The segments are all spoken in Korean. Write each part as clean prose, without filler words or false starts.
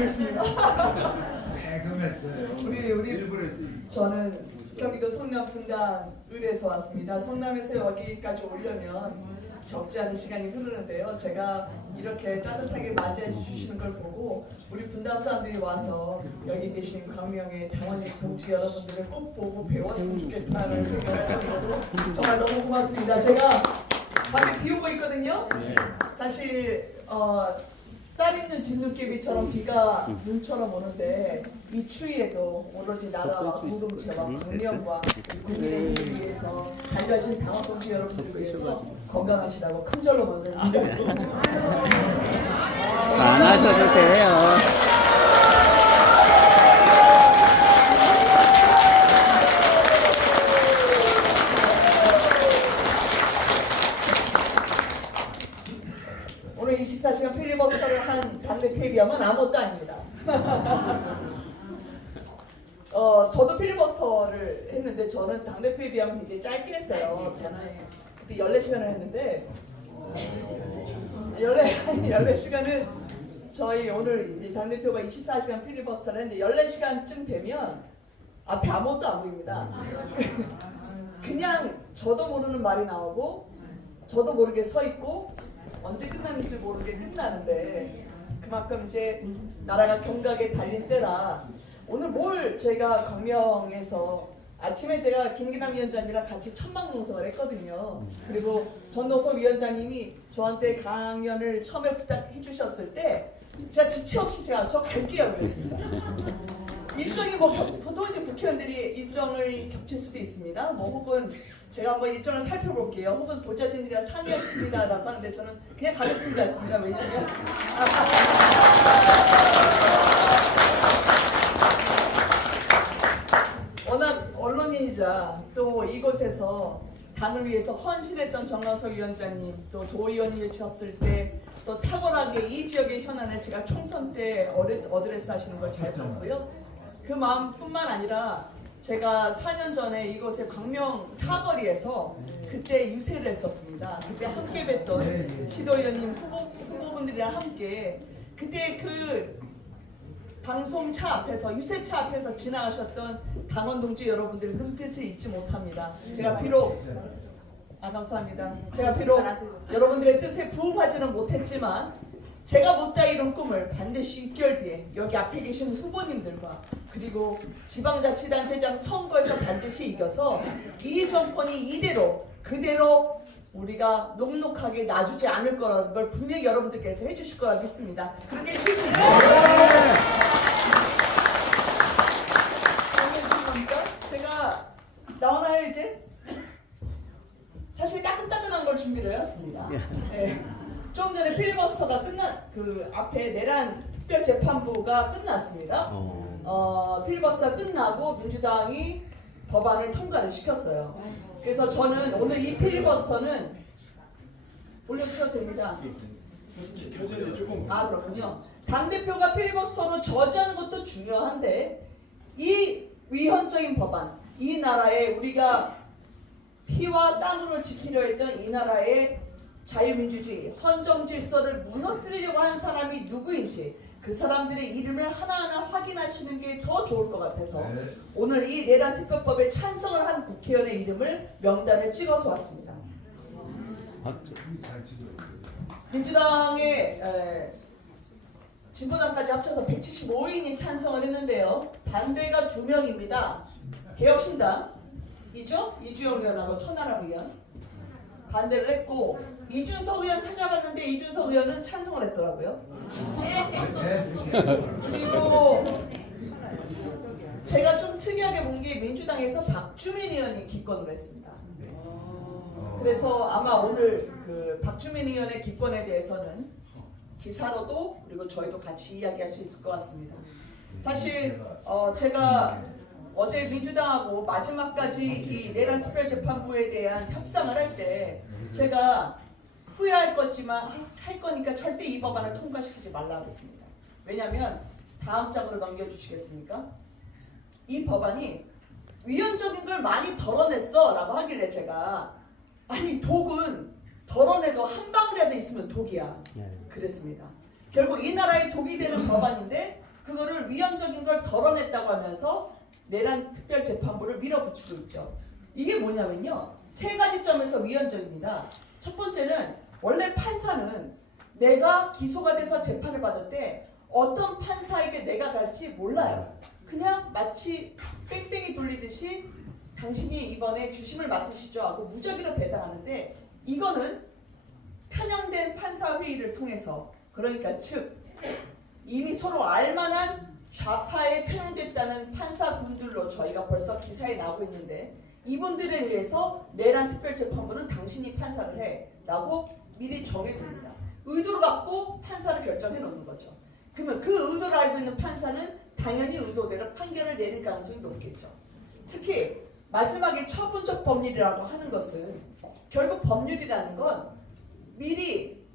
그랬습니다. 깔끔했어요. 우리 일부러 했어요. 저는 경기도 성남 분당 을에서 왔습니다. 성남에서 여기까지 오려면 적지 않은 시간이 흐르는데요. 제가 이렇게 따뜻하게 맞이해 주시는 걸 보고 우리 분당 사람들이 와서 여기 계신 광명의 당원 동지 여러분들을 꼭 보고 배웠으면 좋겠다는 생각을 하고 정말 너무 고맙습니다. 제가 밖에 비 오고 있거든요. 사실 쌀 있는 진눈깨비처럼 비가 눈처럼 오는데 이 추위에도 오로지 나라와 공동체와 광명과 국민을 위해서 달려진 당원 동지 여러분들을 위해서 건강하시라고 큰 절로 먼저 인사드립니다. 안 하셔도 돼요. 오늘 24시간 필리버스터를 한 당대표에 비하면 아무것도 아닙니다. 저도 필리버스터를 했는데 저는 당대표에 비하면 굉장히 짧게 했어요. 저는 그때 14시간을 했는데 14시간은 저희 오늘 당대표가 24시간 필리버스터를 했는데 14시간쯤 되면 앞에 아무것도 안 보입니다. 그냥 저도 모르는 말이 나오고 저도 모르게 서 있고 언제 끝나는지 모르게 끝나는데 그만큼 이제 나라가 경각에 달린 때라 오늘 뭘 제가 광명에서 아침에 제가 김기남 위원장님이랑 같이 천막농성을 했거든요. 그리고 전노섭 위원장님이 저한테 강연을 처음에 부탁해 주셨을 때 제가 지체 없이 제가 저 갈게요 그랬습니다. 일정이 뭐 보통 이제 국회의원들이 일정을 겹칠 수도 있습니다. 뭐 혹은 제가 한번 일정을 살펴볼게요. 혹은 보좌진들이랑 상의했습니다라고 하는데 저는 그냥 가겠습니다 했습니다. 왜냐면 워낙 언론인이자 또 이곳에서 당을 위해서 헌신했던 정광석 위원장님 또 도의원님이 주셨을 때 또 탁월하게 이 지역의 현안을 제가 총선 때 어드레스 하시는 걸 잘 봤고요. 그 마음뿐만 아니라 제가 4년 전에 이곳의 광명 사거리에서 그때 유세를 했었습니다. 그때 함께 뵀던 시도위원님 후보분들이랑 함께 그때 그 방송차 앞에서 유세차 앞에서 지나가셨던 당원 동지 여러분들의 눈빛을 잊지 못합니다. 제가 비록 감사합니다. 제가 비록 여러분들의 뜻에 부응하지는 못했지만 제가 못다 이룬 꿈을 반드시 6개월 뒤에 여기 앞에 계신 후보님들과 그리고 지방자치단체장 선거에서 반드시 이겨서 이 정권이 이대로 그대로 우리가 녹록하게 놔주지 않을 거라는 걸 분명히 여러분들께서 해주실 거라 믿습니다. 그렇게 해주시면 제가 나오나요 이제? 사실 따끈따끈한 걸 준비를 해왔습니다. 네. 좀 전에 필리버스터가 그 앞에 내란 특별재판부가 끝났습니다. 필리버스터가 끝나고 민주당이 법안을 통과를 시켰어요. 그래서 저는 오늘 이 필리버스터는 올려주셔도 됩니다. 그렇군요. 당대표가 필리버스터로 저지하는 것도 중요한데 이 위헌적인 법안, 이 나라에 우리가 피와 땀으로 지키려 했던 이 나라의 자유민주주의, 헌정질서를 무너뜨리려고 하는 사람이 누구인지 그 사람들의 이름을 하나하나 확인하시는 게 더 좋을 것 같아서 오늘 이 내란 특별법에 찬성을 한 국회의원의 이름을 명단을 찍어서 왔습니다. 민주당의 진보당까지 합쳐서 175인이 찬성을 했는데요. 반대가 2명입니다. 개혁신당이죠? 이주영 의원하고 천하람 의원 반대를 했고 이준석 의원 찾아봤는데 이준석 의원은 찬성을 했더라고요. 그리고 제가 좀 특이하게 본 게 민주당에서 박주민 의원이 기권을 했습니다. 그래서 아마 오늘 그 박주민 의원의 기권에 대해서는 기사로도 그리고 저희도 같이 이야기할 수 있을 것 같습니다. 사실 제가 어제 민주당하고 마지막까지 이 내란 특별재판부에 대한 협상을 할 때 제가 후회할 거지만 할 거니까 절대 이 법안을 통과시키지 말라고 했습니다. 왜냐하면 다음 장으로 넘겨주시겠습니까? 이 법안이 위헌적인 걸 많이 덜어냈어 라고 하길래 제가 아니 독은 덜어내도 한 방울이라도 있으면 독이야 그랬습니다. 결국 이 나라의 독이 되는 법안인데 위헌적인 걸 덜어냈다고 하면서 내란 특별재판부를 밀어붙이고 있죠. 이게 뭐냐면요. 세 가지 점에서 위헌적입니다. 첫 번째는 원래 판사는 내가 기소가 돼서 재판을 받을 때 어떤 판사에게 내가 갈지 몰라요. 그냥 마치 뺑뺑이 돌리듯이 당신이 이번에 주심을 맡으시죠 하고 무작위로 배당하는데, 이거는 편향된 판사 회의를 통해서, 그러니까 즉 이미 서로 알만한 좌파에 편향됐다는 판사분들로 저희가 벌써 기사에 나오고 있는데, 이분들에 의해서 내란 특별재판부는 당신이 판사를 해 라고 미리 정해줍니다. 의도를 갖고 판사를 결정해 놓는 거죠. 그러면 그 의도를 알고 있는 판사는 당연히 의도대로 판결을 내릴 가능성이 높겠죠. 특히 마지막에 처분적 법률이라고 하는 것은, 결국 법률이라는 건 미리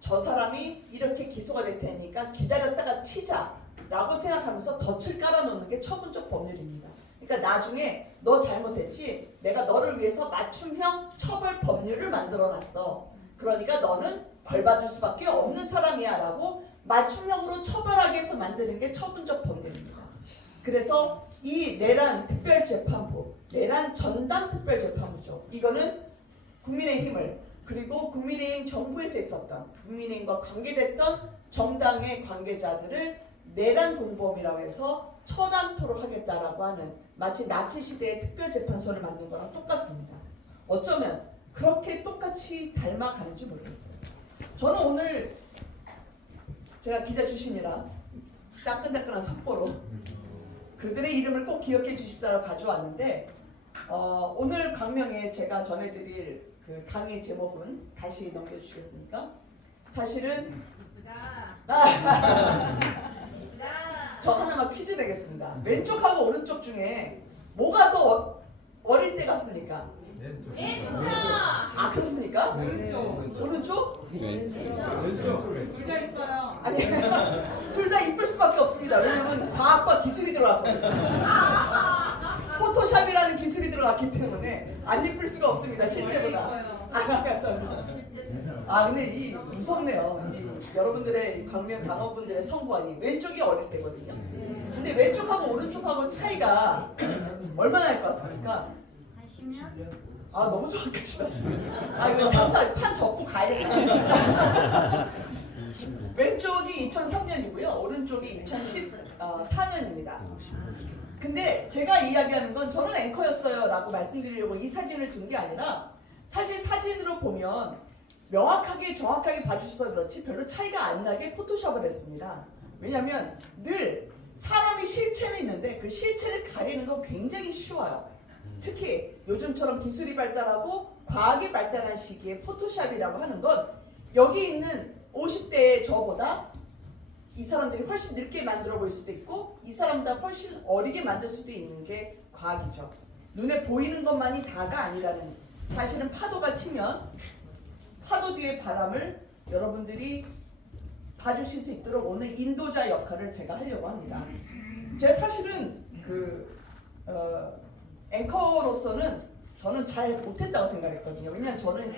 저 사람이 이렇게 기소가 될 테니까 기다렸다가 치자라고 생각하면서 덫을 깔아놓는 게 처분적 법률입니다. 그러니까 나중에 너 잘못했지, 내가 너를 위해서 맞춤형 처벌 법률을 만들어놨어. 그러니까 너는 벌 받을 수밖에 없는 사람이야 라고 맞춤형으로 처벌하기 위해서 만드는 게 처분적 법률입니다. 그래서 이 내란 특별재판부, 내란 전담 특별재판부죠. 이거는 국민의힘을, 그리고 국민의힘 정부에서 있었던, 국민의힘과 관계됐던 정당의 관계자들을 내란 공범이라고 해서 처단토록 하겠다라고 하는, 마치 나치 시대의 특별재판소를 만든 거랑 똑같습니다. 어쩌면 그렇게 똑같이 닮아가는지 모르겠어요. 저는 오늘 제가 기자 출신이라 따끈따끈한 속보로 그들의 이름을 꼭 기억해 주십사로 가져왔는데, 오늘 강명에 제가 전해드릴 그 강의 제목은 다시 넘겨주시겠습니까? 사실은 저 하나만 퀴즈 내겠습니다. 왼쪽하고 오른쪽 중에 뭐가 더 어릴 때 같습니까? 아, 그렇습니까? 오른쪽? 왼쪽. 둘 다 있어요. 아니, 둘 다 이쁠 수밖에 없습니다. 왜냐면 과학과 기술이 들어갔거든요. 포토샵이라는 기술이 들어갔기 때문에 안 이쁠 수가 없습니다. 실제보다. 근데 이 무섭네요. 이 여러분들의 광명 당원분들의 선관이 왼쪽이 어릴 때거든요. 근데 왼쪽하고 오른쪽하고 차이가 얼마나 날 것 같습니까? 너무 정확하시다. 이거 장사 판 접고 가야겠다. 왼쪽이 2003년이고요. 오른쪽이 2014년입니다. 근데 제가 이야기하는 건 저는 앵커였어요 라고 말씀드리려고 이 사진을 둔 게 아니라, 사실 사진으로 보면 명확하게 정확하게 봐주셔서 그렇지 별로 차이가 안 나게 포토샵을 했습니다. 왜냐하면 늘 사람이 실체는 있는데 그 실체를 가리는 건 굉장히 쉬워요. 특히 요즘처럼 기술이 발달하고 과학이 발달한 시기에 포토샵이라고 하는 건 여기 있는 50대의 저보다 이 사람들이 훨씬 늙게 만들어 보일 수도 있고 이 사람보다 훨씬 어리게 만들 수도 있는 게 과학이죠. 눈에 보이는 것만이 다가 아니라는, 사실은 파도가 치면 파도 뒤의 바람을 여러분들이 봐주실 수 있도록 오늘 인도자 역할을 제가 하려고 합니다. 제가 사실은 앵커로서는 저는 잘 못했다고 생각했거든요. 왜냐하면 저는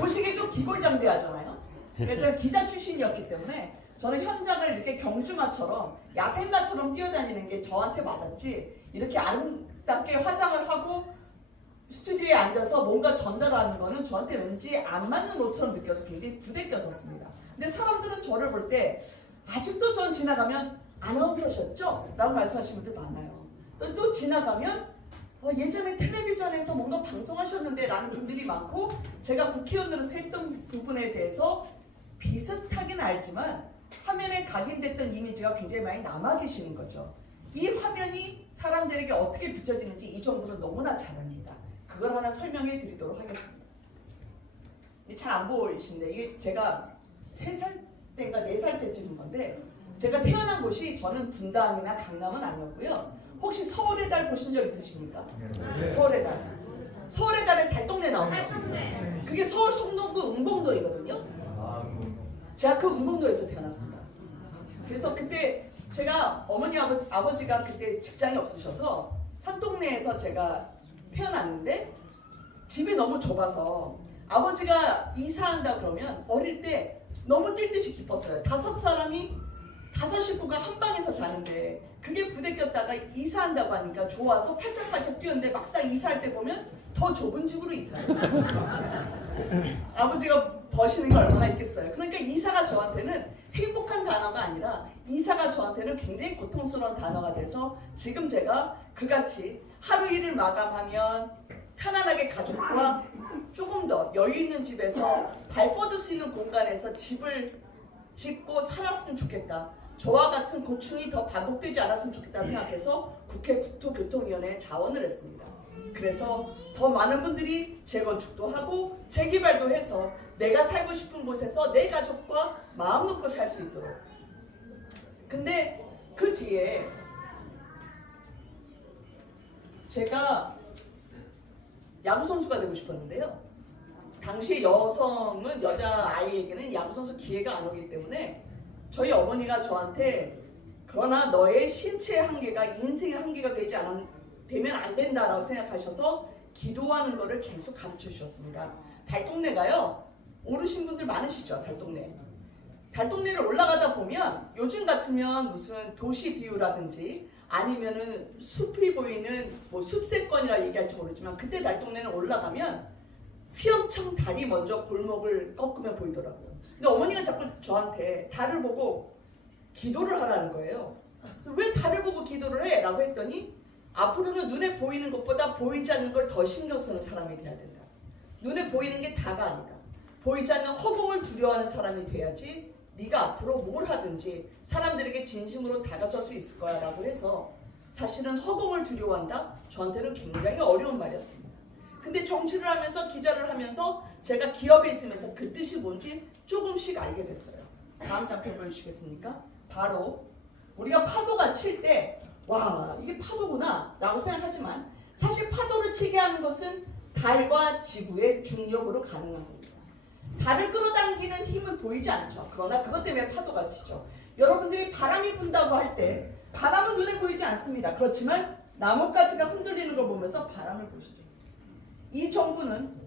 보시기에 좀 기골장대하잖아요. 그래서 제가 기자 출신이었기 때문에 저는 현장을 이렇게 경주마처럼 야생마처럼 뛰어다니는 게 저한테 맞았지, 이렇게 아름답게 화장을 하고 스튜디오에 앉아서 뭔가 전달하는 거는 저한테 왠지 안 맞는 옷처럼 느껴서 굉장히 부대껴섰습니다. 근데 사람들은 저를 볼 때 아직도 전 지나가면 아나운서셨죠? 라고 말씀하시는 분들 많아요. 또 지나가면 예전에 텔레비전에서 뭔가 방송하셨는데 라는 분들이 많고, 제가 국회의원으로서 했던 부분에 대해서 비슷하긴 알지만 화면에 각인됐던 이미지가 굉장히 많이 남아 계시는 거죠. 이 화면이 사람들에게 어떻게 비춰지는지 이 정부는 너무나 잘 압니다. 그걸 하나 설명해 드리도록 하겠습니다. 잘 안 보이신데 이게 제가 3살 때인가 4살 때쯤인 건데, 제가 태어난 곳이 저는 분당이나 강남은 아니었고요. 혹시 서울의 달 보신 적 있으십니까? 네. 서울의 달. 서울의 달에 달동네 나옵니다. 그게 서울 송동구 은봉도이거든요. 제가 그 은봉도에서 태어났습니다. 그래서 그때 제가 어머니 아버지가 그때 직장이 없으셔서 산동네에서 제가 태어났는데, 집이 너무 좁아서 아버지가 이사한다 그러면 어릴 때 너무 뛸 듯이 기뻤어요. 5사람이 5 식구가 한 방에서 자는데 그게 부대꼈다가 이사한다고 하니까 좋아서 팔짝팔짝 뛰었는데 막상 이사할 때 보면 더 좁은 집으로 이사해요. 아버지가 버시는 게 얼마나 있겠어요. 그러니까 이사가 저한테는 행복한 단어가 아니라 이사가 저한테는 굉장히 고통스러운 단어가 돼서 지금 제가 그같이 하루 일을 마감하면 편안하게 가족과 조금 더 여유 있는 집에서 발 뻗을 수 있는 공간에서 집을 짓고 살았으면 좋겠다. 저와 같은 고충이 더 반복되지 않았으면 좋겠다 생각해서 국회 국토교통위원회에 자원을 했습니다. 그래서 더 많은 분들이 재건축도 하고 재개발도 해서 내가 살고 싶은 곳에서 내 가족과 마음 놓고 살 수 있도록. 근데 그 뒤에 제가 야구선수가 되고 싶었는데요. 당시 여성은 여자아이에게는 야구선수 기회가 안 오기 때문에 저희 어머니가 저한테 그러나 너의 신체의 한계가 인생의 한계가 되면 안 된다라고 생각하셔서 기도하는 거를 계속 가르쳐 주셨습니다. 달동네가요. 오르신 분들 많으시죠? 달동네. 달동네를 올라가다 보면 요즘 같으면 무슨 도시 비유라든지 아니면은 숲이 보이는 뭐 숲세권이라 얘기할지 모르지만 그때 달동네는 올라가면 휘엄청 달이 먼저 골목을 꺾으면 보이더라고요. 근데 어머니가 자꾸 저한테 달을 보고 기도를 하라는 거예요. 왜 달을 보고 기도를 해? 라고 했더니 앞으로는 눈에 보이는 것보다 보이지 않는 걸 더 신경 쓰는 사람이 돼야 된다. 눈에 보이는 게 다가 아니다. 보이지 않는 허공을 두려워하는 사람이 돼야지 네가 앞으로 뭘 하든지 사람들에게 진심으로 다가설 수 있을 거야 라고 해서 사실은 허공을 두려워한다? 저한테는 굉장히 어려운 말이었습니다. 근데 정치를 하면서 기자를 하면서 제가 기업에 있으면서 그 뜻이 뭔지 조금씩 알게 됐어요. 다음 장표 보여주시겠습니까? 바로 우리가 파도가 칠 때 와 이게 파도구나 라고 생각하지만 사실 파도를 치게 하는 것은 달과 지구의 중력으로 가능한 겁니다. 달을 끌어당기는 힘은 보이지 않죠. 그러나 그것 때문에 파도가 치죠. 여러분들이 바람이 분다고 할 때 바람은 눈에 보이지 않습니다. 그렇지만 나뭇가지가 흔들리는 걸 보면서 바람을 보시죠. 이 정부는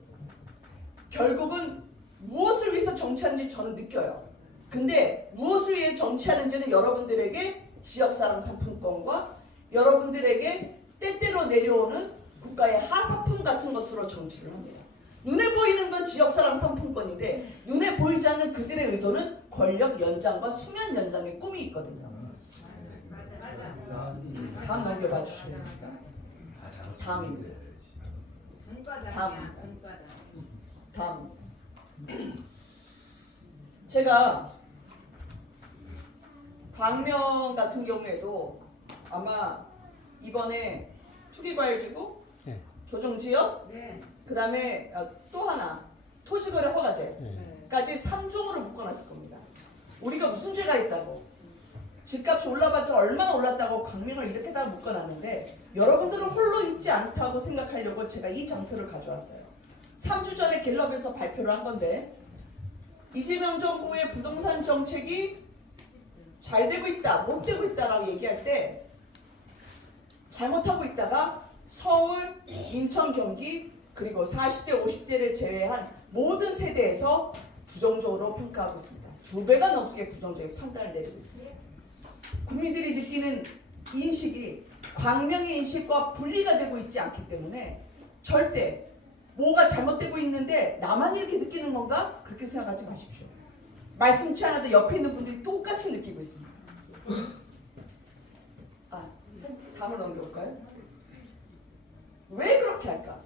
결국은 무엇을 위해서 정치하는지 저는 느껴요. 근데 무엇을 위해 정치하는지는 여러분들에게 지역사랑 상품권과 여러분들에게 때때로 내려오는 국가의 하사품 같은 것으로 정치를 합니다. 눈에 보이는 건 지역사랑 상품권인데 눈에 보이지 않는 그들의 의도는 권력 연장과 수면 연장의 꿈이 있거든요. 다음 넘겨봐 주시겠습니까? 다음입니다. 다음. 제가 광명 같은 경우에도 아마 이번에 투기과열지구, 네. 조정지역, 그 다음에 또 하나 토지거래 허가제까지 3종으로 묶어놨을 겁니다. 우리가 무슨 죄가 있다고 집값이 올라봤자 얼마나 올랐다고 광명을 이렇게 다 묶어놨는데 여러분들은 홀로 있지 않다고 생각하려고 제가 이 장표를 가져왔어요. 3주 전에 갤럽에서 발표를 한 건데 이재명 정부의 부동산 정책이 잘 되고 있다, 못 되고 있다라고 얘기할 때 잘못하고 있다가 서울, 인천, 경기 그리고 40대, 50대를 제외한 모든 세대에서 부정적으로 평가하고 있습니다. 2배가 넘게 부정적인 판단을 내리고 있습니다. 국민들이 느끼는 인식이 광명의 인식과 분리가 되고 있지 않기 때문에 절대 뭐가 잘못되고 있는데 나만 이렇게 느끼는 건가? 그렇게 생각하지 마십시오. 말씀치 않아도 옆에 있는 분들이 똑같이 느끼고 있습니다. 다음을 넘겨볼까요? 왜 그렇게 할까?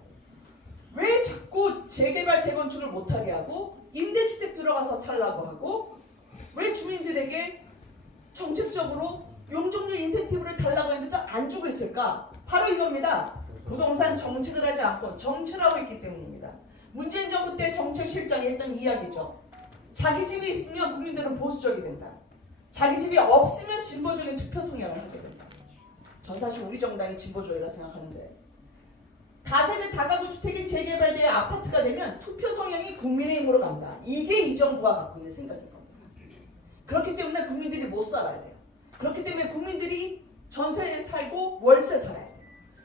왜 자꾸 재개발, 재건축을 못하게 하고 임대주택 들어가서 살라고 하고 왜 주민들에게 정책적으로 용적률 인센티브를 달라고 했는데도 안 주고 있을까? 바로 이겁니다. 부동산 정책을 하지 않고 정치를 하고 있기 때문입니다. 문재인 정부 때 정책실장이 했던 이야기죠. 자기 집이 있으면 국민들은 보수적이 된다. 자기 집이 없으면 진보적인 투표 성향을 하게 된다. 전 사실 우리 정당이 진보적이라 생각하는데 다세대 다가구 주택이 재개발되어 아파트가 되면 투표 성향이 국민의힘으로 간다. 이게 이 정부가 갖고 있는 생각인 겁니다. 그렇기 때문에 국민들이 못 살아야 돼요. 그렇기 때문에 국민들이 전세에 살고 월세 살아야 돼요.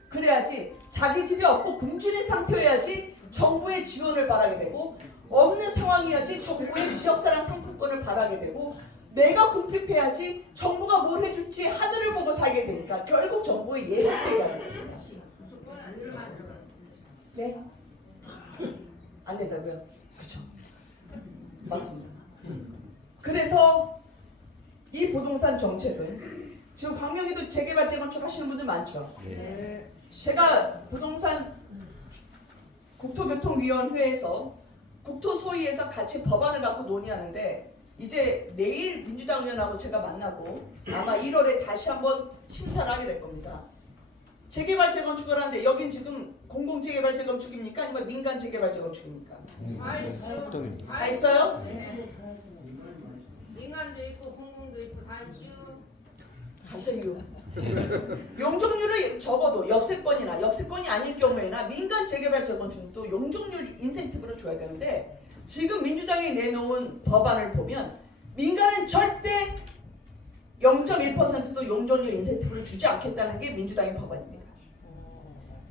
그래야지 자기 집이 없고 굶주린 상태여야지 정부의 지원을 바라게 되고 없는 상황이어야지 정부의 지역사랑 상품권을 바라게 되고 내가 궁핍해야지 정부가 뭘 해줄지 하늘을 보고 살게 되니까 결국 정부의 예속되게 하는 겁니다. 네? 안 된다고요? 그쵸? 맞습니다. 그래서 이 부동산 정책은 지금 광명에도 재개발 재건축 하시는 분들 많죠? 제가 부동산 국토교통위원회에서 국토소위에서 같이 법안을 갖고 논의하는데 이제 내일 민주당 의원하고 제가 만나고 아마 1월에 다시 한번 심사를 하게 될 겁니다. 재개발 재건축을 하는데 여긴 지금 공공재개발 재건축입니까? 아니면 민간 재개발 재건축입니까? 다 있어요? 민간도 있고 공공도 있고 다 있죠. 가세요. 용적률을 적어도 역세권이 아닐 경우에나 민간 재개발 재건축도 용적률 인센티브를 줘야 되는데 지금 민주당이 내놓은 법안을 보면 민간은 절대 0.1%도 용적률 인센티브를 주지 않겠다는 게 민주당의 법안입니다.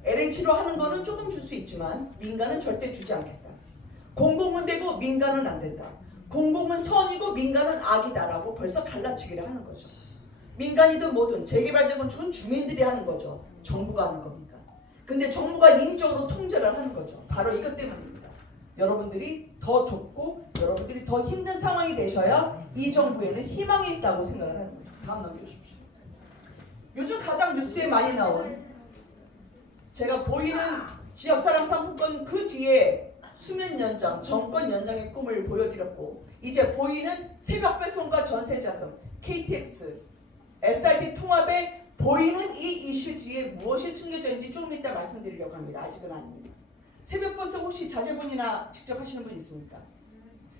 LH로 하는 거는 조금 줄 수 있지만 민간은 절대 주지 않겠다. 공공은 되고 민간은 안 된다. 공공은 선이고 민간은 악이다라고 벌써 갈라치기를 하는 거죠. 민간이든 뭐든 재개발 재건축은 주민들이 하는 거죠. 정부가 하는 겁니까? 근데 정부가 인적으로 통제를 하는 거죠. 바로 이것 때문입니다. 여러분들이 더 좁고 여러분들이 더 힘든 상황이 되셔야 이 정부에는 희망이 있다고 생각을 하는 거죠. 다음 넘겨주십시오. 요즘 가장 뉴스에 많이 나온 제가 보이는 지역사랑 상품권 그 뒤에 수면 연장, 정권 연장의 꿈을 보여드렸고 이제 보이는 새벽 배송과 전세자금, KTX, SRT 통합에 보이는 이 이슈 뒤에 무엇이 숨겨져 있는지 조금 이따 말씀드리려고 합니다. 아직은 아닙니다. 새벽 배송 혹시 자제분이나 직접 하시는 분 있습니까?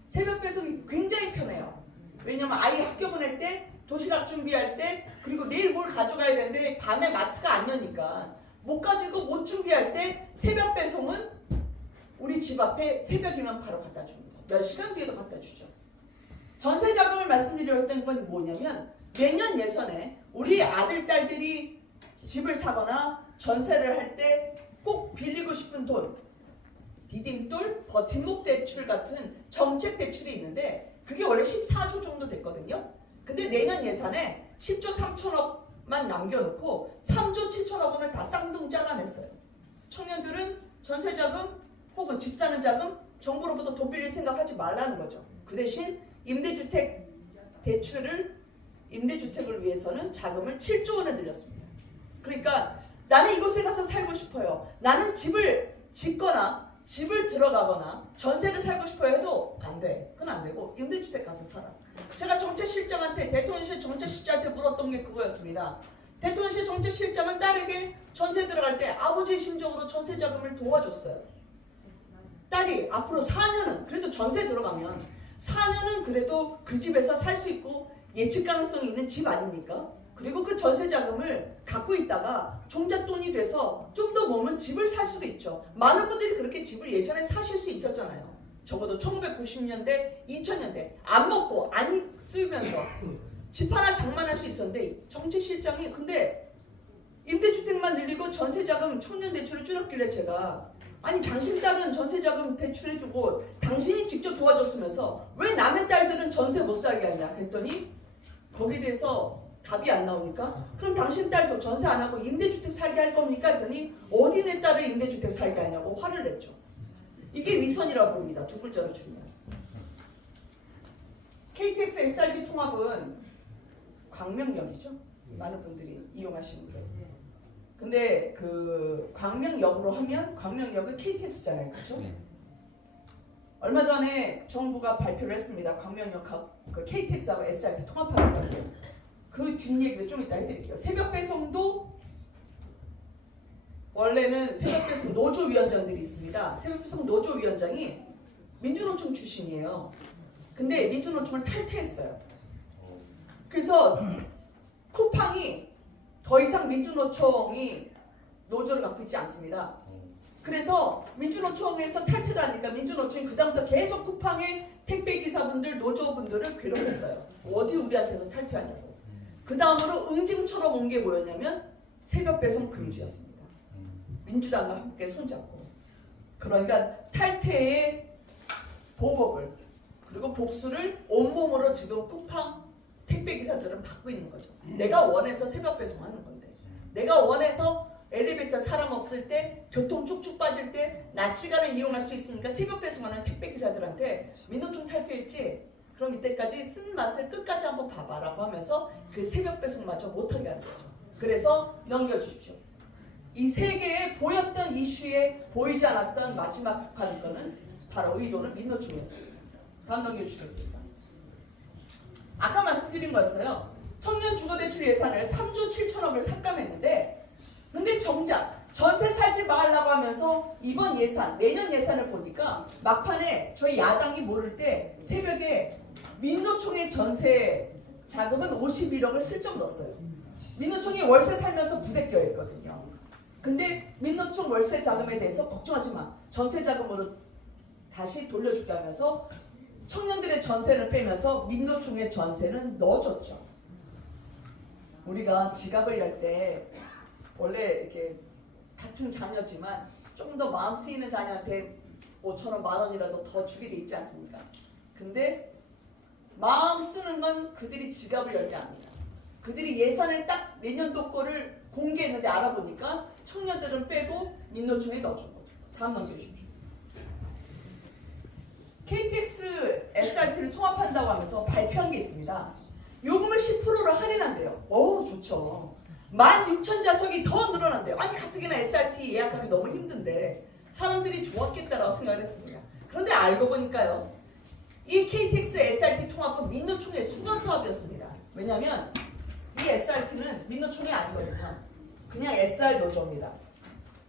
새벽 배송이 굉장히 편해요. 왜냐면 아이 학교 보낼 때, 도시락 준비할 때, 그리고 내일 뭘 가져가야 되는데 밤에 마트가 안 여니까 못 가지고 못 준비할 때 새벽 배송은 우리 집 앞에 새벽이면 바로 갖다 줍니다. 몇 시간 뒤에도 갖다 주죠. 전세 자금을 말씀드리려 했던 건 뭐냐면 내년 예산에 우리 아들, 딸들이 집을 사거나 전세를 할 때 꼭 빌리고 싶은 돈, 디딤돌, 버팀목 대출 같은 정책 대출이 있는데 그게 원래 14조 정도 됐거든요. 근데 내년 예산에 10조 3천억만 남겨놓고 3조 7천억 원을 다 쌍둥 잘라냈어요. 청년들은 전세자금 혹은 집 사는 자금 정부로부터 돈 빌릴 생각하지 말라는 거죠. 그 대신 임대주택 대출을 임대주택을 위해서는 자금을 7조 원을 들였습니다. 그러니까 나는 이곳에 가서 살고 싶어요. 나는 집을 짓거나 집을 들어가거나 전세를 살고 싶어요 해도 안 돼. 그건 안 되고 임대주택 가서 살아. 제가 정책실장한테 대통령실 정책실장한테 물었던 게 그거였습니다. 대통령실 정책실장은 딸에게 전세 들어갈 때 아버지의 심정으로 전세 자금을 도와줬어요. 딸이 앞으로 4년은 그래도 전세 들어가면 4년은 그래도 그 집에서 살 수 있고 예측 가능성이 있는 집 아닙니까? 그리고 그 전세 자금을 갖고 있다가 종잣돈이 돼서 좀 더 모으면 집을 살 수도 있죠. 많은 분들이 그렇게 집을 예전에 사실 수 있었잖아요. 적어도 1990년대, 2000년대 안 먹고 안 쓰면서 집 하나 장만할 수 있었는데 정책실장이 근데 임대주택만 늘리고 전세자금 청년대출을 줄였길래 제가 아니 당신 딸은 전세자금 대출해주고 당신이 직접 도와줬으면서 왜 남의 딸들은 전세 못 살게 하냐 했더니 거기에 대해서 답이 안 나오니까 그럼 당신 딸도 전세 안 하고 임대주택 살게 할 겁니까? 했더니 어디 내 딸을 임대주택 살게 하냐고 화를 냈죠. 이게 위선이라고 봅니다. 두 글자로 줄이면. KTX SRT 통합은 광명역이죠. 많은 분들이 이용하시는 게. 근데 그 광명역으로 하면 광명역은 KTX잖아요. 그렇죠? 얼마 전에 정부가 발표를 했습니다. 광명역하고 그 KTX하고 SRT 통합하겠다고. 그 뒷얘기를 좀 이따 해드릴게요. 새벽 배송도 원래는 새벽 배송 노조위원장들이 있습니다. 새벽 배송 노조위원장이 민주노총 출신이에요. 근데 민주노총을 탈퇴했어요. 그래서 쿠팡이 더 이상 민주노총이 노조를 갖고 있지 않습니다. 그래서 민주노총에서 탈퇴를 하니까 민주노총이 그다음부터 계속 쿠팡의 택배기사분들, 노조분들을 괴롭혔어요. 어디 우리한테서 탈퇴하냐고. 그 다음으로 응징처럼 온 게 뭐였냐면 새벽 배송 금지였습니다. 민주당과 함께 손잡고. 그러니까 탈퇴의 보복을 그리고 복수를 온몸으로 지금 쿠팡 택배 기사들은 받고 있는 거죠. 내가 원해서 새벽 배송하는 건데, 내가 원해서 엘리베이터 사람 없을 때, 교통 쭉쭉 빠질 때 낮 시간을 이용할 수 있으니까 새벽 배송하는 택배 기사들한테 민노총 탈퇴했지? 그럼 이때까지 쓴 맛을 끝까지 한번 봐봐라고 하면서 그 새벽 배송마저 못하게 하는 거죠. 그래서 넘겨주십시오. 이 세 개의 보였던 이슈에 보이지 않았던 마지막 관건은 바로 의도는 민노총이었습니다. 다음 넘겨주시겠습니다. 아까 말씀드린 거였어요. 청년 주거대출 예산을 3조 7천억을 삭감했는데, 근데 정작 전세 살지 말라고 하면서 이번 예산, 내년 예산을 보니까 막판에 저희 야당이 모를 때 새벽에 민노총의 전세 자금은 51억을 슬쩍 넣었어요. 민노총이 월세 살면서 부대껴 있거든요. 근데 민노총 월세 자금에 대해서 걱정하지 마, 전세 자금으로 다시 돌려줄게 하면서 청년들의 전세를 빼면서 민노총의 전세는 넣어줬죠. 우리가 지갑을 열 때 원래 이렇게 같은 자녀지만 조금 더 마음 쓰이는 자녀한테 5천원, 만원이라도 더 주게 돼 있지 않습니까? 근데 마음 쓰는 건 그들이 지갑을 열 때 압니다. 그들이 예산을 딱 내년도 거를 공개했는데 알아보니까 청년들은 빼고 민노총에 넣어준 거죠. 다음 넘겨주십시오. KTX SRT를 통합한다고 하면서 발표한 게 있습니다. 요금을 10%로 할인한대요. 어우, 좋죠. 16,000좌석이 더 늘어난대요. 아니, 가뜩이나 SRT 예약하기 너무 힘든데 사람들이 좋았겠다라고 생각을 했습니다. 그런데 알고 보니까요, 이 KTX SRT 통합은 민노총의 수건 사업이었습니다. 왜냐하면 이 SRT는 민노총이 아니거든요. 그냥 SR 노조입니다.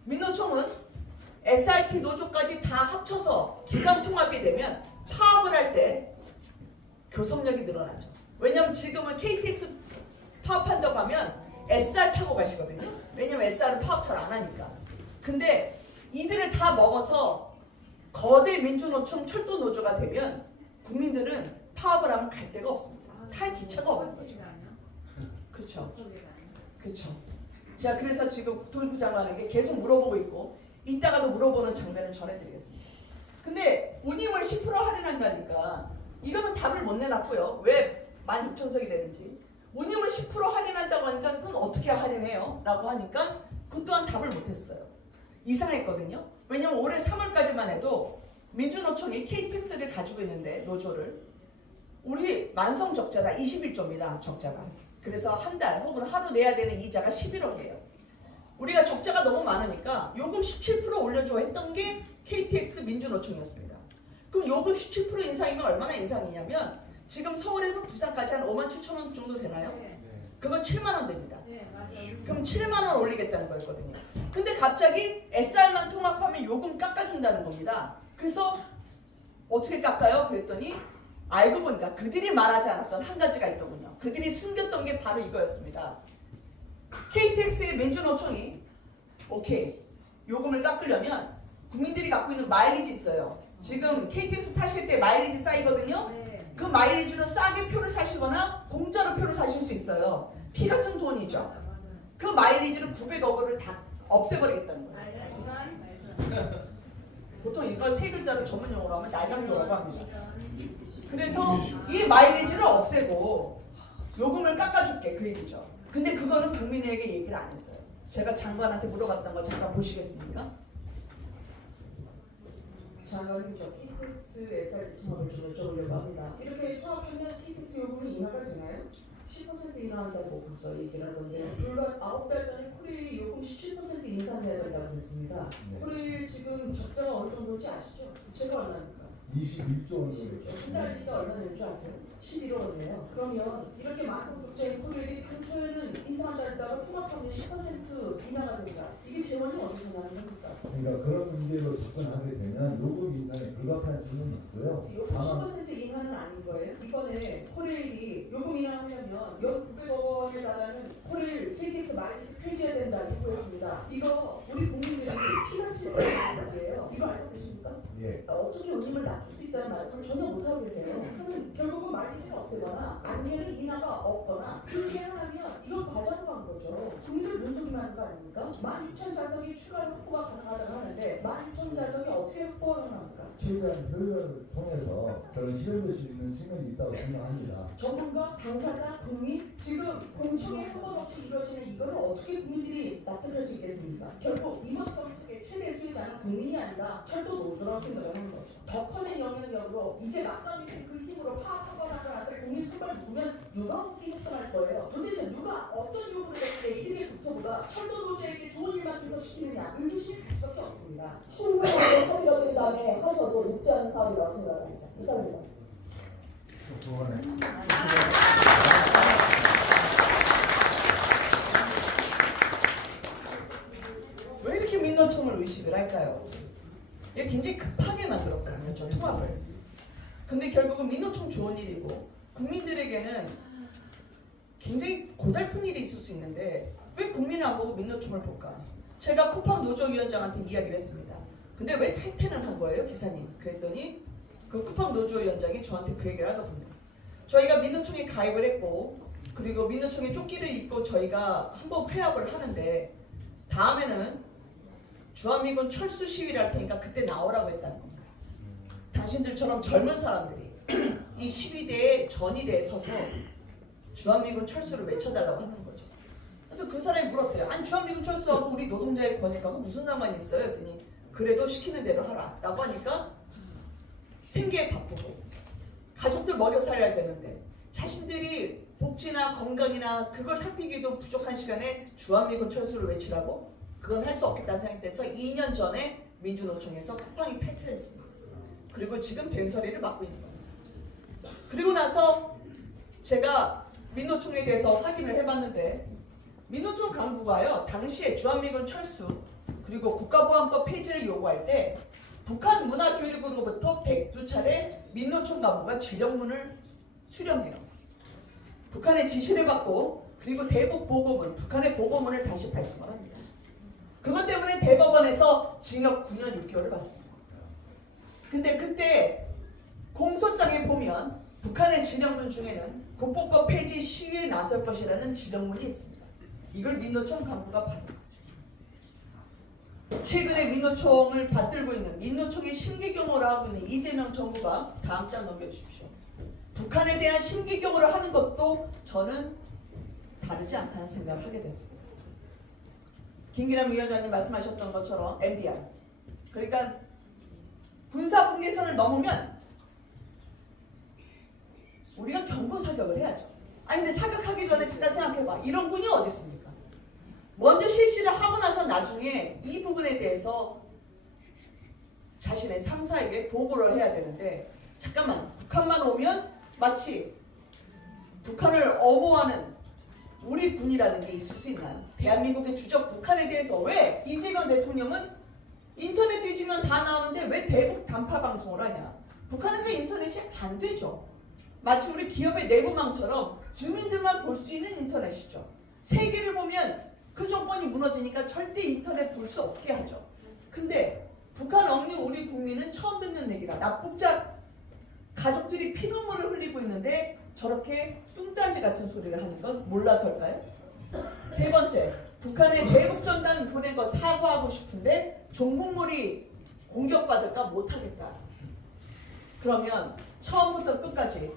민노총은 SRT 노조까지 다 합쳐서 기관 통합이 되면 파업을 할 때 교섭력이 늘어나죠. 왜냐하면 지금은 KTX 파업한다고 하면 SR 타고 가시거든요. 왜냐면 SR은 파업 잘 안 하니까. 근데 이들을 다 먹어서 거대 민주노총 철도노조가 되면 국민들은 파업을 하면 갈 데가 없습니다. 탈 기차가 없는 거죠. 그렇죠. 그렇죠. 자, 그래서 지금 국토부 장관에게 계속 물어보고 있고 이따가도 물어보는 장면을 전해드리겠습니다. 근데 운임을 10% 할인한다니까 이거는 답을 못 내놨고요. 왜 16,000석이 되는지. 운임을 10% 할인한다고 하니까 그건 어떻게 할인해요? 라고 하니까 그 또한 답을 못했어요. 이상했거든요. 왜냐면 올해 3월까지만 해도 민주노총이 KTX를 가지고 있는데 노조를 우리 만성 적자가 21조입니다. 적자가. 그래서 한 달 혹은 하루 내야 되는 이자가 11억이에요. 우리가 적자가 너무 많으니까 요금 17% 올려줘 했던 게 KTX 민주노총이었습니다. 그럼 요금 17% 인상이면 얼마나 인상이냐면 지금 서울에서 부산까지 한 57,000원 정도 되나요? 네. 그거 7만 원 됩니다. 네, 맞아요. 그럼 7만 원 올리겠다는 거였거든요. 근데 갑자기 SR만 통합하면 요금 깎아준다는 겁니다. 그래서 어떻게 깎아요? 그랬더니 알고 보니까 그들이 말하지 않았던 한 가지가 있더군요. 그들이 숨겼던 게 바로 이거였습니다. KTX의 민주노총이 오케이, 요금을 깎으려면 국민들이 갖고 있는 마일리지 있어요. 지금 KTX 타실 때 마일리지 쌓이거든요. 네. 그 마일리지로 싸게 표를 사시거나 공짜로 표를 사실 수 있어요. 피 같은 돈이죠. 맞아요. 그 마일리지를 900억을 다 없애버리겠다는 거예요. 이런 보통 이걸 세 글자로 전문 용어로 하면 날강도라고 합니다. 이런 그래서 이 마일리지를 없애고 요금을 깎아줄게, 그 얘기죠. 근데 그거는 국민에게 얘기를 안 했어요. 제가 장관한테 물어봤던 거 잠깐 보시겠습니까? 자, 여기 저 KTX SR 통합을 좀 여쭤보려고 합니다. 이렇게 통합하면 KTX 요금이 인하가 되나요? 10% 인하한다고 벌써 얘기를 하던데 불과 9달 전에 코레일 요금 17% 인상해야 된다고 그랬습니다. 네. 코레일 지금 적자가 어느 정도인지 아시죠? 부채가 얼마입니까? 21조 원 정도. 한달 이자 얼마 낼 줄 아세요? 11억이네요. 그러면 이렇게 많은 국제인 코레일이 당초에는 인상한다 했다가 통합하면 10% 인하가 된다. 이게 재원이 어디서 나는 겁니까? 그러니까 그런 문제로 접근하게 되면 요금 인상에 불가피한 측면이 있고요. 요금 다만 10% 인하는 아닌 거예요. 이번에 코레일이 요금 인하하려면 연 900억 원에 달하는 코레일 KTX 마일리지 폐지해야 된다 요구했습니다. 이거 우리 국민들이 피같이 쓰는 문제예요. 이거 알고 계십니까? 예. 어떻게 운임을 낮출 수 있다는 말씀을 전혀 못하고 계세요. 그러면 결국은 마일리지를 없애거나 아니면 인하가 없거나 둘 중에 하나면 이걸 과자로 뻔한 거죠. 국민들 눈속임만 하는 거 아닙니까? 12,000자석이 추가로 확보가 가능하다고 하는데 12,000자석이 어떻게 확보가 가능합니까? 최대한 효율을 통해서 저는 실현될 수 있는 측면이 있다고 생각합니다. 전문가, 당사자, 국민 지금 공청회 한 번 없이 이루어지는 이거를 어떻게 국민들이 납득할 수 있겠습니까? 결국 이번 정책의 최대 수혜자는 국민이 아니라 철도 노조라고 생각을 하는 거죠. 더 커진 영향력으로 이제 막강히 그 힘으로 파악하고 나서 국민 손발을 묶으면 누가 어떻게 협상할 거예요? 도대체 누가 어떤 요구를 했을 때 이렇게 국토부가 철도 노조에게 좋은 일만 계속시키느냐 의구심이 갈 수밖에 없습니다. 충분하게 협의가 된 다음에 하셔도 늦지 않은 사업이라고 생각합니다. 이상입니다. 왜 이렇게 민노총을 의식을 할까요? 이게 굉장히 급하게 만들었거든요, 저 통합을. 근데 결국은 민노총 좋은 일이고 국민들에게는 굉장히 고달픈 일이 있을 수 있는데 왜 국민을 안 보고 민노총을 볼까? 제가 쿠팡 노조위원장한테 이야기를 했습니다. 근데 왜 탈퇴는 한 거예요, 기사님? 그랬더니 그 쿠팡 노조위원장이 저한테 그 얘기를 하더군요. 저희가 민노총에 가입을 했고 그리고 민노총에 조끼를 입고 저희가 한번 폐합을 하는데 다음에는 주한미군 철수 시위를 할 테니까 그때 나오라고 했다는 겁니다. 당신들처럼 젊은 사람들이 이 시위대에 전위대에 서서 주한미군 철수를 외쳐달라고 하는 거죠. 그래서 그 사람이 물었대요. 아니 주한미군 철수하고 우리 노동자의 권익하고 무슨 상관이 있어요? 했더니 그래도 시키는 대로 하라 라고 하니까 생계에 바쁘고 가족들 먹여 살려야 되는데 자신들이 복지나 건강이나 그걸 살피기도 부족한 시간에 주한미군 철수를 외치라고? 그건 할 수 없겠다는 생각이 돼서 2년 전에 민주노총에서 쿠팡이 탈퇴를 했습니다. 그리고 지금 된소리를 맡고 있는 겁니다. 그리고 나서 제가 민노총에 대해서 확인을 해봤는데 민노총 간부가요 당시에 주한미군 철수 그리고 국가보안법 폐지를 요구할 때 북한 문화교육으로부터 102차례 민노총 간부가 지령문을 수령해요. 북한의 지시를 받고 그리고 대북 보고문, 북한의 보고문을 다시 발송을 합니다. 그것 때문에 대법원에서 징역 9년 6개월을 받습니다. 근데 그때 공소장에 보면 북한의 지령문 중에는 국보법 폐지 시위에 나설 것이라는 지령문이 있습니다. 이걸 민노총 간부가 받은 거죠. 최근에 민노총을 받들고 있는 민노총의 심기경호를 하고 있는 이재명 정부가 다음 장 넘겨주십시오. 북한에 대한 심기경호를 하는 것도 저는 다르지 않다는 생각을 하게 됐습니다. 김기남 위원장님 말씀하셨던 것처럼 MDR 그러니까 군사 분계선을 넘으면 우리가 경고 사격을 해야죠. 아니 근데 사격하기 전에 잠깐 생각해봐. 이런 군이 어디 있습니까? 먼저 실시를 하고 나서 나중에 이 부분에 대해서 자신의 상사에게 보고를 해야 되는데 잠깐만 북한만 오면 마치 북한을 엄호하는 우리 군이라는 게 있을 수 있나요? 대한민국의 주적 북한에 대해서 왜 이재명 대통령은 인터넷 뒤지면 다 나오는데 왜 대북 단파 방송을 하냐? 북한에서 인터넷이 안 되죠. 마치 우리 기업의 내부망처럼 주민들만 볼 수 있는 인터넷이죠. 세계를 보면 그 정권이 무너지니까 절대 인터넷 볼 수 없게 하죠. 근데 북한 억류 우리 국민은 처음 듣는 얘기라. 납북자 가족들이 피눈물을 흘리고 있는데 저렇게 뚱딴지 같은 소리를 하는 건 몰라서일까요? 세 번째, 북한에 대북전단 보낸 거 사과하고 싶은데 종북물이 공격받을까 못하겠다. 그러면 처음부터 끝까지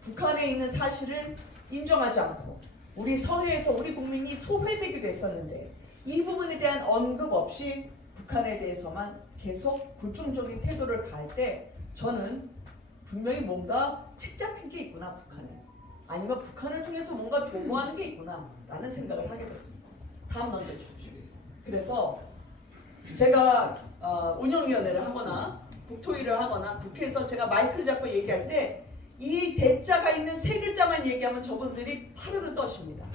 북한에 있는 사실을 인정하지 않고 우리 서해에서 우리 국민이 소외되기도 했었는데 이 부분에 대한 언급 없이 북한에 대해서만 계속 불중적인 태도를 가할 때 저는 분명히 뭔가 책 잡힌 게 있구나 북한에. 아니면 북한을 통해서 뭔가 도모하는 게 있구나 라는 생각을 하게 됐습니다. 다음 넘겨주십시오. 그래서 제가 운영위원회를 하거나 국토위를 하거나 국회에서 제가 마이크를 잡고 얘기할 때 이 대자가 있는 세 글자만 얘기하면 저분들이 파르르 떠십니다.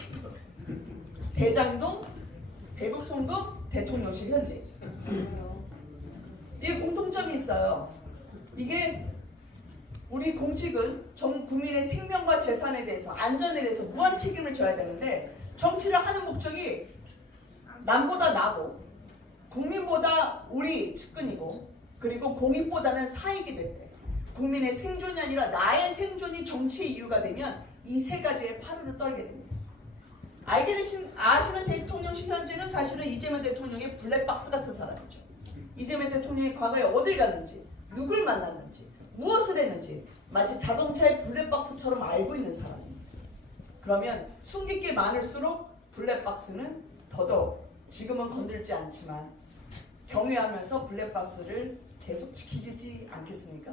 대장동, 대북송금, 대통령실 현지. 이게 공통점이 있어요. 이게 우리 공직은 전 국민의 생명과 재산에 대해서 안전에 대해서 무한 책임을 져야 되는데 정치를 하는 목적이 남보다 나고 국민보다 우리 측근이고 그리고 공익보다는 사익이 될 때 국민의 생존이 아니라 나의 생존이 정치의 이유가 되면 이 세 가지에 파르르 떨게 됩니다. 아시는 대통령실 현재는 사실은 이재명 대통령의 블랙박스 같은 사람이죠. 이재명 대통령이 과거에 어딜 갔는지, 누굴 만났는지, 무엇을 했는지 마치 자동차의 블랙박스처럼 알고 있는 사람입니다. 그러면 숨길 게 많을수록 블랙박스는 더더욱 지금은 건들지 않지만 경외하면서 블랙박스를 계속 지키지 않겠습니까?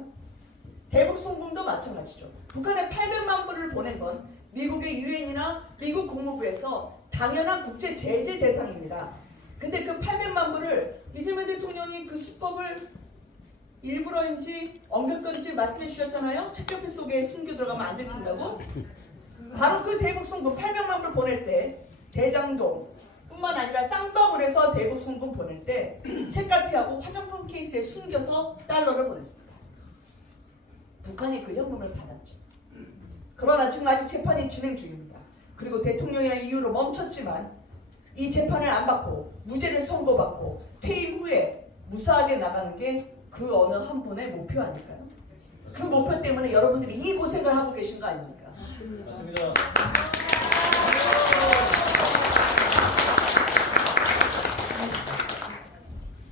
대북 송금도 마찬가지죠. 북한에 800만 불을 보낸 건 미국의 유엔이나 미국 국무부에서 당연한 국제 제재 대상입니다. 근데 그 800만 불을 이재명 대통령이 그 수법을 일부러인지 엉켰건지 말씀해 주셨잖아요. 책격표 속에 숨겨 들어가면 안 들킨다고. 바로 그 대북 송금 800만 불 보낼 때 대장동 뿐만 아니라 쌍방울에서 대북 송금 보낼 때 책갈피하고 화장품 케이스에 숨겨서 달러를 보냈습니다. 북한이 그 현금을 받았죠. 그러나 지금 아직 재판이 진행 중입니다. 그리고 대통령이라는 이유로 멈췄지만 이 재판을 안 받고 무죄를 선고받고 퇴임 후에 무사하게 나가는 게 그 어느 한 분의 목표 아닐까요? 그 목표 때문에 여러분들이 이 고생을 하고 계신 거 아닙니까? 맞습니다.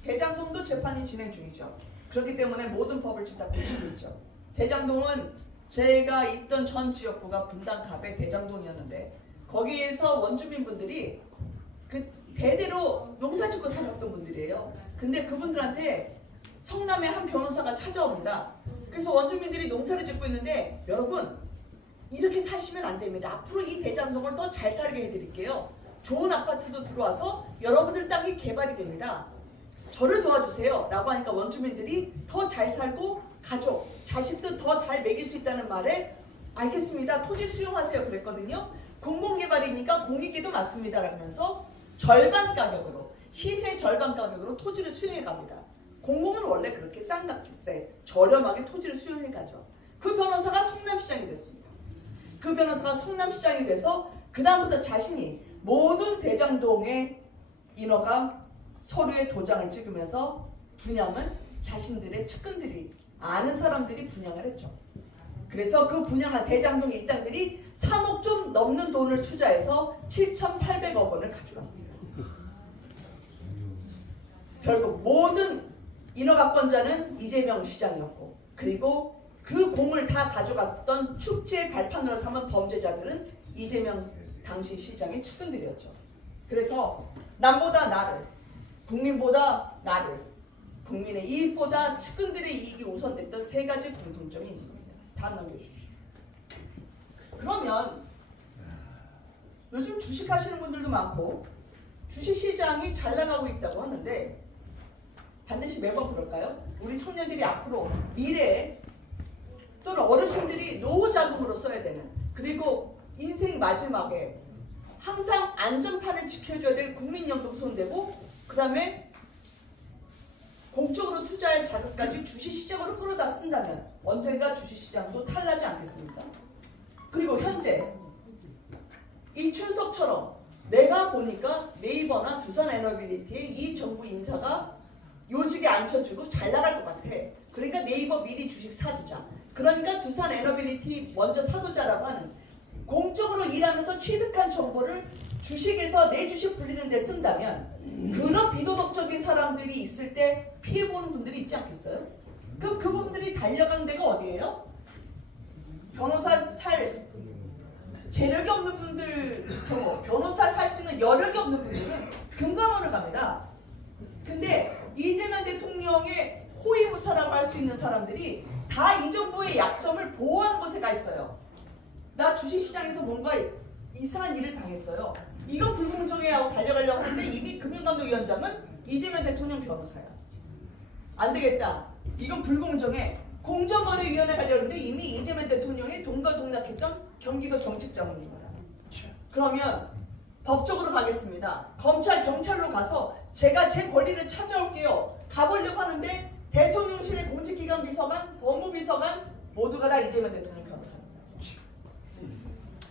대장동도 재판이 진행 중이죠. 그렇기 때문에 모든 법을 지금 다 고치고 있죠. 대장동은 제가 있던 전 지역구가 분당갑의 대장동이었는데 거기에서 원주민분들이 그 대대로 농사짓고 살았던 분들이에요. 근데 그분들한테 성남의 한 변호사가 찾아옵니다. 그래서 원주민들이 농사를 짓고 있는데 여러분 이렇게 사시면 안 됩니다. 앞으로 이 대장동을 더 잘 살게 해드릴게요. 좋은 아파트도 들어와서 여러분들 땅이 개발이 됩니다. 저를 도와주세요 라고 하니까 원주민들이 더 잘 살고 가족, 자식도 더 잘 먹일 수 있다는 말에 알겠습니다. 토지 수용하세요 그랬거든요. 공공개발이니까 공익기도 맞습니다 라면서 절반 가격으로 시세 절반 가격으로 토지를 수용해 갑니다. 공공은 원래 그렇게 싼값에 저렴하게 토지를 수용해 가죠. 그 변호사가 성남시장이 됐습니다. 그 변호사가 성남시장이 돼서 그 다음부터 자신이 모든 대장동의 인허가 서류에 도장을 찍으면서 분양은 자신들의 측근들이 아는 사람들이 분양을 했죠. 그래서 그 분양한 대장동 일당들이 3억 좀 넘는 돈을 투자해서 7,800억 원을 가져갔습니다. 결국 모든 인허가권자는 이재명 시장이었고 그리고 그 공을 다 가져갔던 축제 발판으로 삼은 범죄자들은 이재명 당시 시장의 측근들이었죠. 그래서 남보다 나를, 국민보다 나를, 국민의 이익보다 측근들의 이익이 우선됐던 세 가지 공통점이 있습니다. 다음 넘겨주십시오. 그러면 요즘 주식하시는 분들도 많고 주식시장이 잘 나가고 있다고 하는데 반드시 매번 그럴까요? 우리 청년들이 앞으로 미래에 또는 어르신들이 노후자금으로 써야 되는 그리고 인생 마지막에 항상 안전판을 지켜줘야 될 국민연금 손대고 그 다음에 공적으로 투자할 자금까지 주식시장으로 끌어다 쓴다면 언젠가 주식시장도 탈나지 않겠습니까? 그리고 현재 이춘석처럼 내가 보니까 네이버나 두산에너빌리티의 이 정부 인사가 요직에 앉혀주고 잘 나갈 것 같아. 그러니까 네이버 미리 주식 사두자. 그러니까 두산에너빌리티 먼저 사두자라고 하는 공적으로 일하면서 취득한 정보를 주식에서 내 주식 불리는 데 쓴다면 그런 비도덕적인 사람들이 있을 때 피해보는 분들이 있지 않겠어요? 그럼 그분들이 달려간 데가 어디예요? 변호사 살 재력이 없는 분들 경우 변호사 살 수 있는 여력이 없는 분들은 금감원을 갑니다. 근데 이재명 대통령의 호위무사라고 할 수 있는 사람들이 다 이 정부의 약점을 보호한 곳에 가 있어요. 나 주식시장에서 뭔가 이상한 일을 당했어요. 이거 불공정해 하고 달려가려고 하는데 이미 금융감독위원장은 이재명 대통령 변호사야. 안 되겠다. 이건 불공정해. 공정거래위원회 가려는데 이미 이재명 대통령이 동거동락했던 경기도 정책자문인 거야. 그러면 법적으로 가겠습니다. 검찰, 경찰로 가서 제가 제 권리를 찾아올게요. 가보려고 하는데 대통령실의 공직기관 비서관, 법무비서관 모두가 다 이재명 대통령 변호사입니다.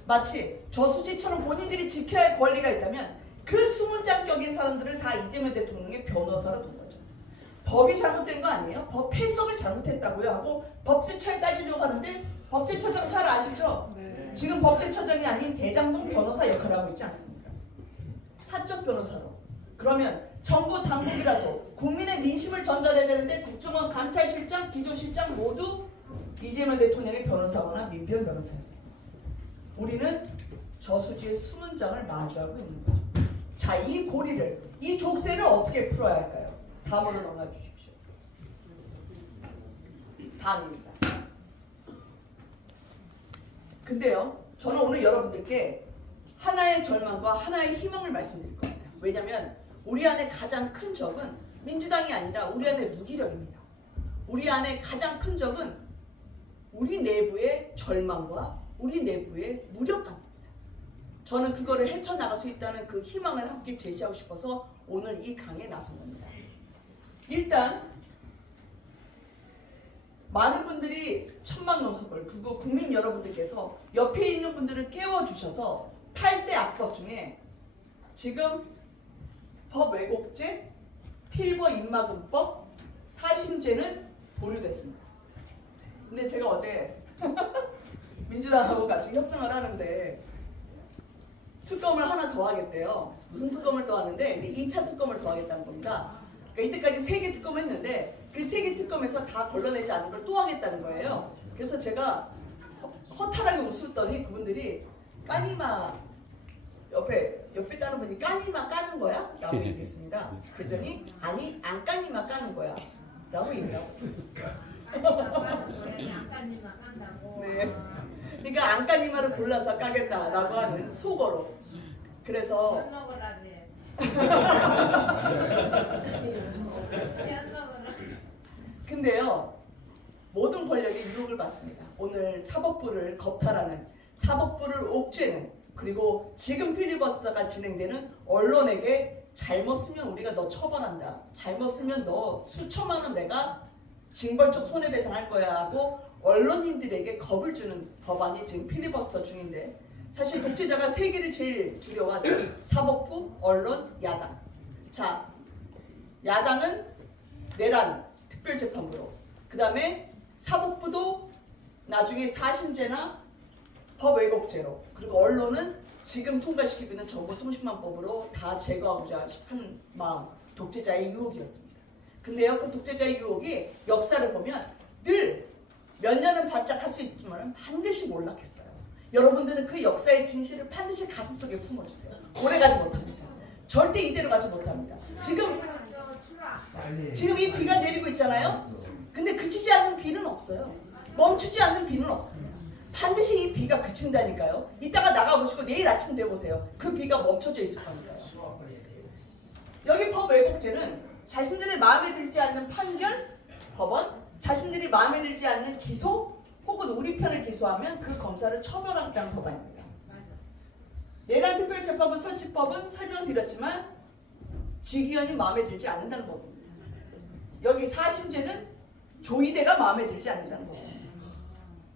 마치 저수지처럼 본인들이 지켜야 할 권리가 있다면 그 수문장격인 사람들을 다 이재명 대통령의 변호사로 둔 거죠. 법이 잘못된 거 아니에요? 법 해석을 잘못했다고요 하고 법제처에 따지려고 하는데 법제처장 잘 아시죠? 네. 지금 법제처장이 아닌 대장동 변호사 역할을 하고 있지 않습니까? 사적 변호사로. 그러면 정부 당국이라도 국민의 민심을 전달해야 되는데 국정원 감찰실장, 기조실장 모두 이재명 대통령의 변호사거나 민변 변호사였어요. 우리는 저수지의 수문장을 마주하고 있는 거죠. 자, 이 고리를, 이 족쇄를 어떻게 풀어야 할까요? 다음으로 넘어가 주십시오. 다음입니다. 근데요, 저는 오늘 여러분들께 하나의 절망과 하나의 희망을 말씀드릴 겁니다. 왜냐하면 우리 안에 가장 큰 적은 민주당이 아니라 우리 안에 무기력입니다. 우리 안에 가장 큰 적은 우리 내부의 절망과 우리 내부의 무력감입니다. 저는 그거를 헤쳐나갈 수 있다는 그 희망을 함께 제시하고 싶어서 오늘 이 강에 나선 겁니다. 일단 많은 분들이 천막농석을, 그거 국민 여러분들께서 옆에 있는 분들을 깨워주셔서 8대 악법 중에 지금 법 왜곡죄, 필버 입막음법, 사심죄는 보류됐습니다. 근데 제가 어제 민주당하고 같이 협상을 하는데 특검을 하나 더 하겠대요. 무슨 특검을 더 하는데 2차 특검을 더 하겠다는 겁니다. 그러니까 이때까지 3개 특검을 했는데 그 3개 특검에서 다 걸러내지 않은 걸 또 하겠다는 거예요. 그래서 제가 허탈하게 웃었더니 그분들이 까니마 옆에 다른 분이 까니마 까는 거야? 라고 얘기했습니다. 그랬더니 아니 안 까니마 까는 거야 라고 얘기하고. 양까지만 깐다고. 네. 그러니까 안 까니마를 골라서 까겠다라고 하는 속어로. 그래서 편 먹으라지. 편 먹으라. 근데요, 모든 권력이 유혹을 받습니다. 오늘 사법부를 겁탈하는, 사법부를 옥죄는, 그리고 지금 필리버스터가 진행되는 언론에게 잘못 쓰면 우리가 너 처벌한다, 잘못 쓰면 너 수천만 원 내가 징벌적 손해배상할 거야 하고 언론인들에게 겁을 주는 법안이 지금 필리버스터 중인데, 사실 독재자가 세 개를 제일 두려워하죠. 사법부, 언론, 야당. 자, 야당은 내란 특별재판부로, 그 다음에 사법부도 나중에 사심죄나 법 왜곡죄로, 그리고 언론은 지금 통과시키고 있는 정보통신망법으로 다 제거하고자 한 마음, 독재자의 유혹이었습니다. 근데요, 그 독재자의 유혹이 역사를 보면 늘 몇 년은 바짝 할 수 있지만 반드시 몰락했어요. 여러분들은 그 역사의 진실을 반드시 가슴속에 품어주세요. 오래가지 못합니다. 절대 이대로 가지 못합니다. 지금 이 비가 내리고 있잖아요. 근데 그치지 않는 비는 없어요. 멈추지 않는 비는 없습니다. 반드시 이 비가 그친다니까요. 이따가 나가보시고 내일 아침 돼보세요. 그 비가 멈춰져 있을 거니까요. 여기 법 왜곡죄는 자신들의 마음에 들지 않는 판결, 법원, 자신들이 마음에 들지 않는 기소, 혹은 우리 편을 기소하면 그 검사를 처벌하겠다는 법안입니다. 내란 특별재판부 설치법은 설명드렸지만 지기현이 마음에 들지 않는다는 법입니다. 여기 사심죄는 조이대가 마음에 들지 않는다는 법입니다.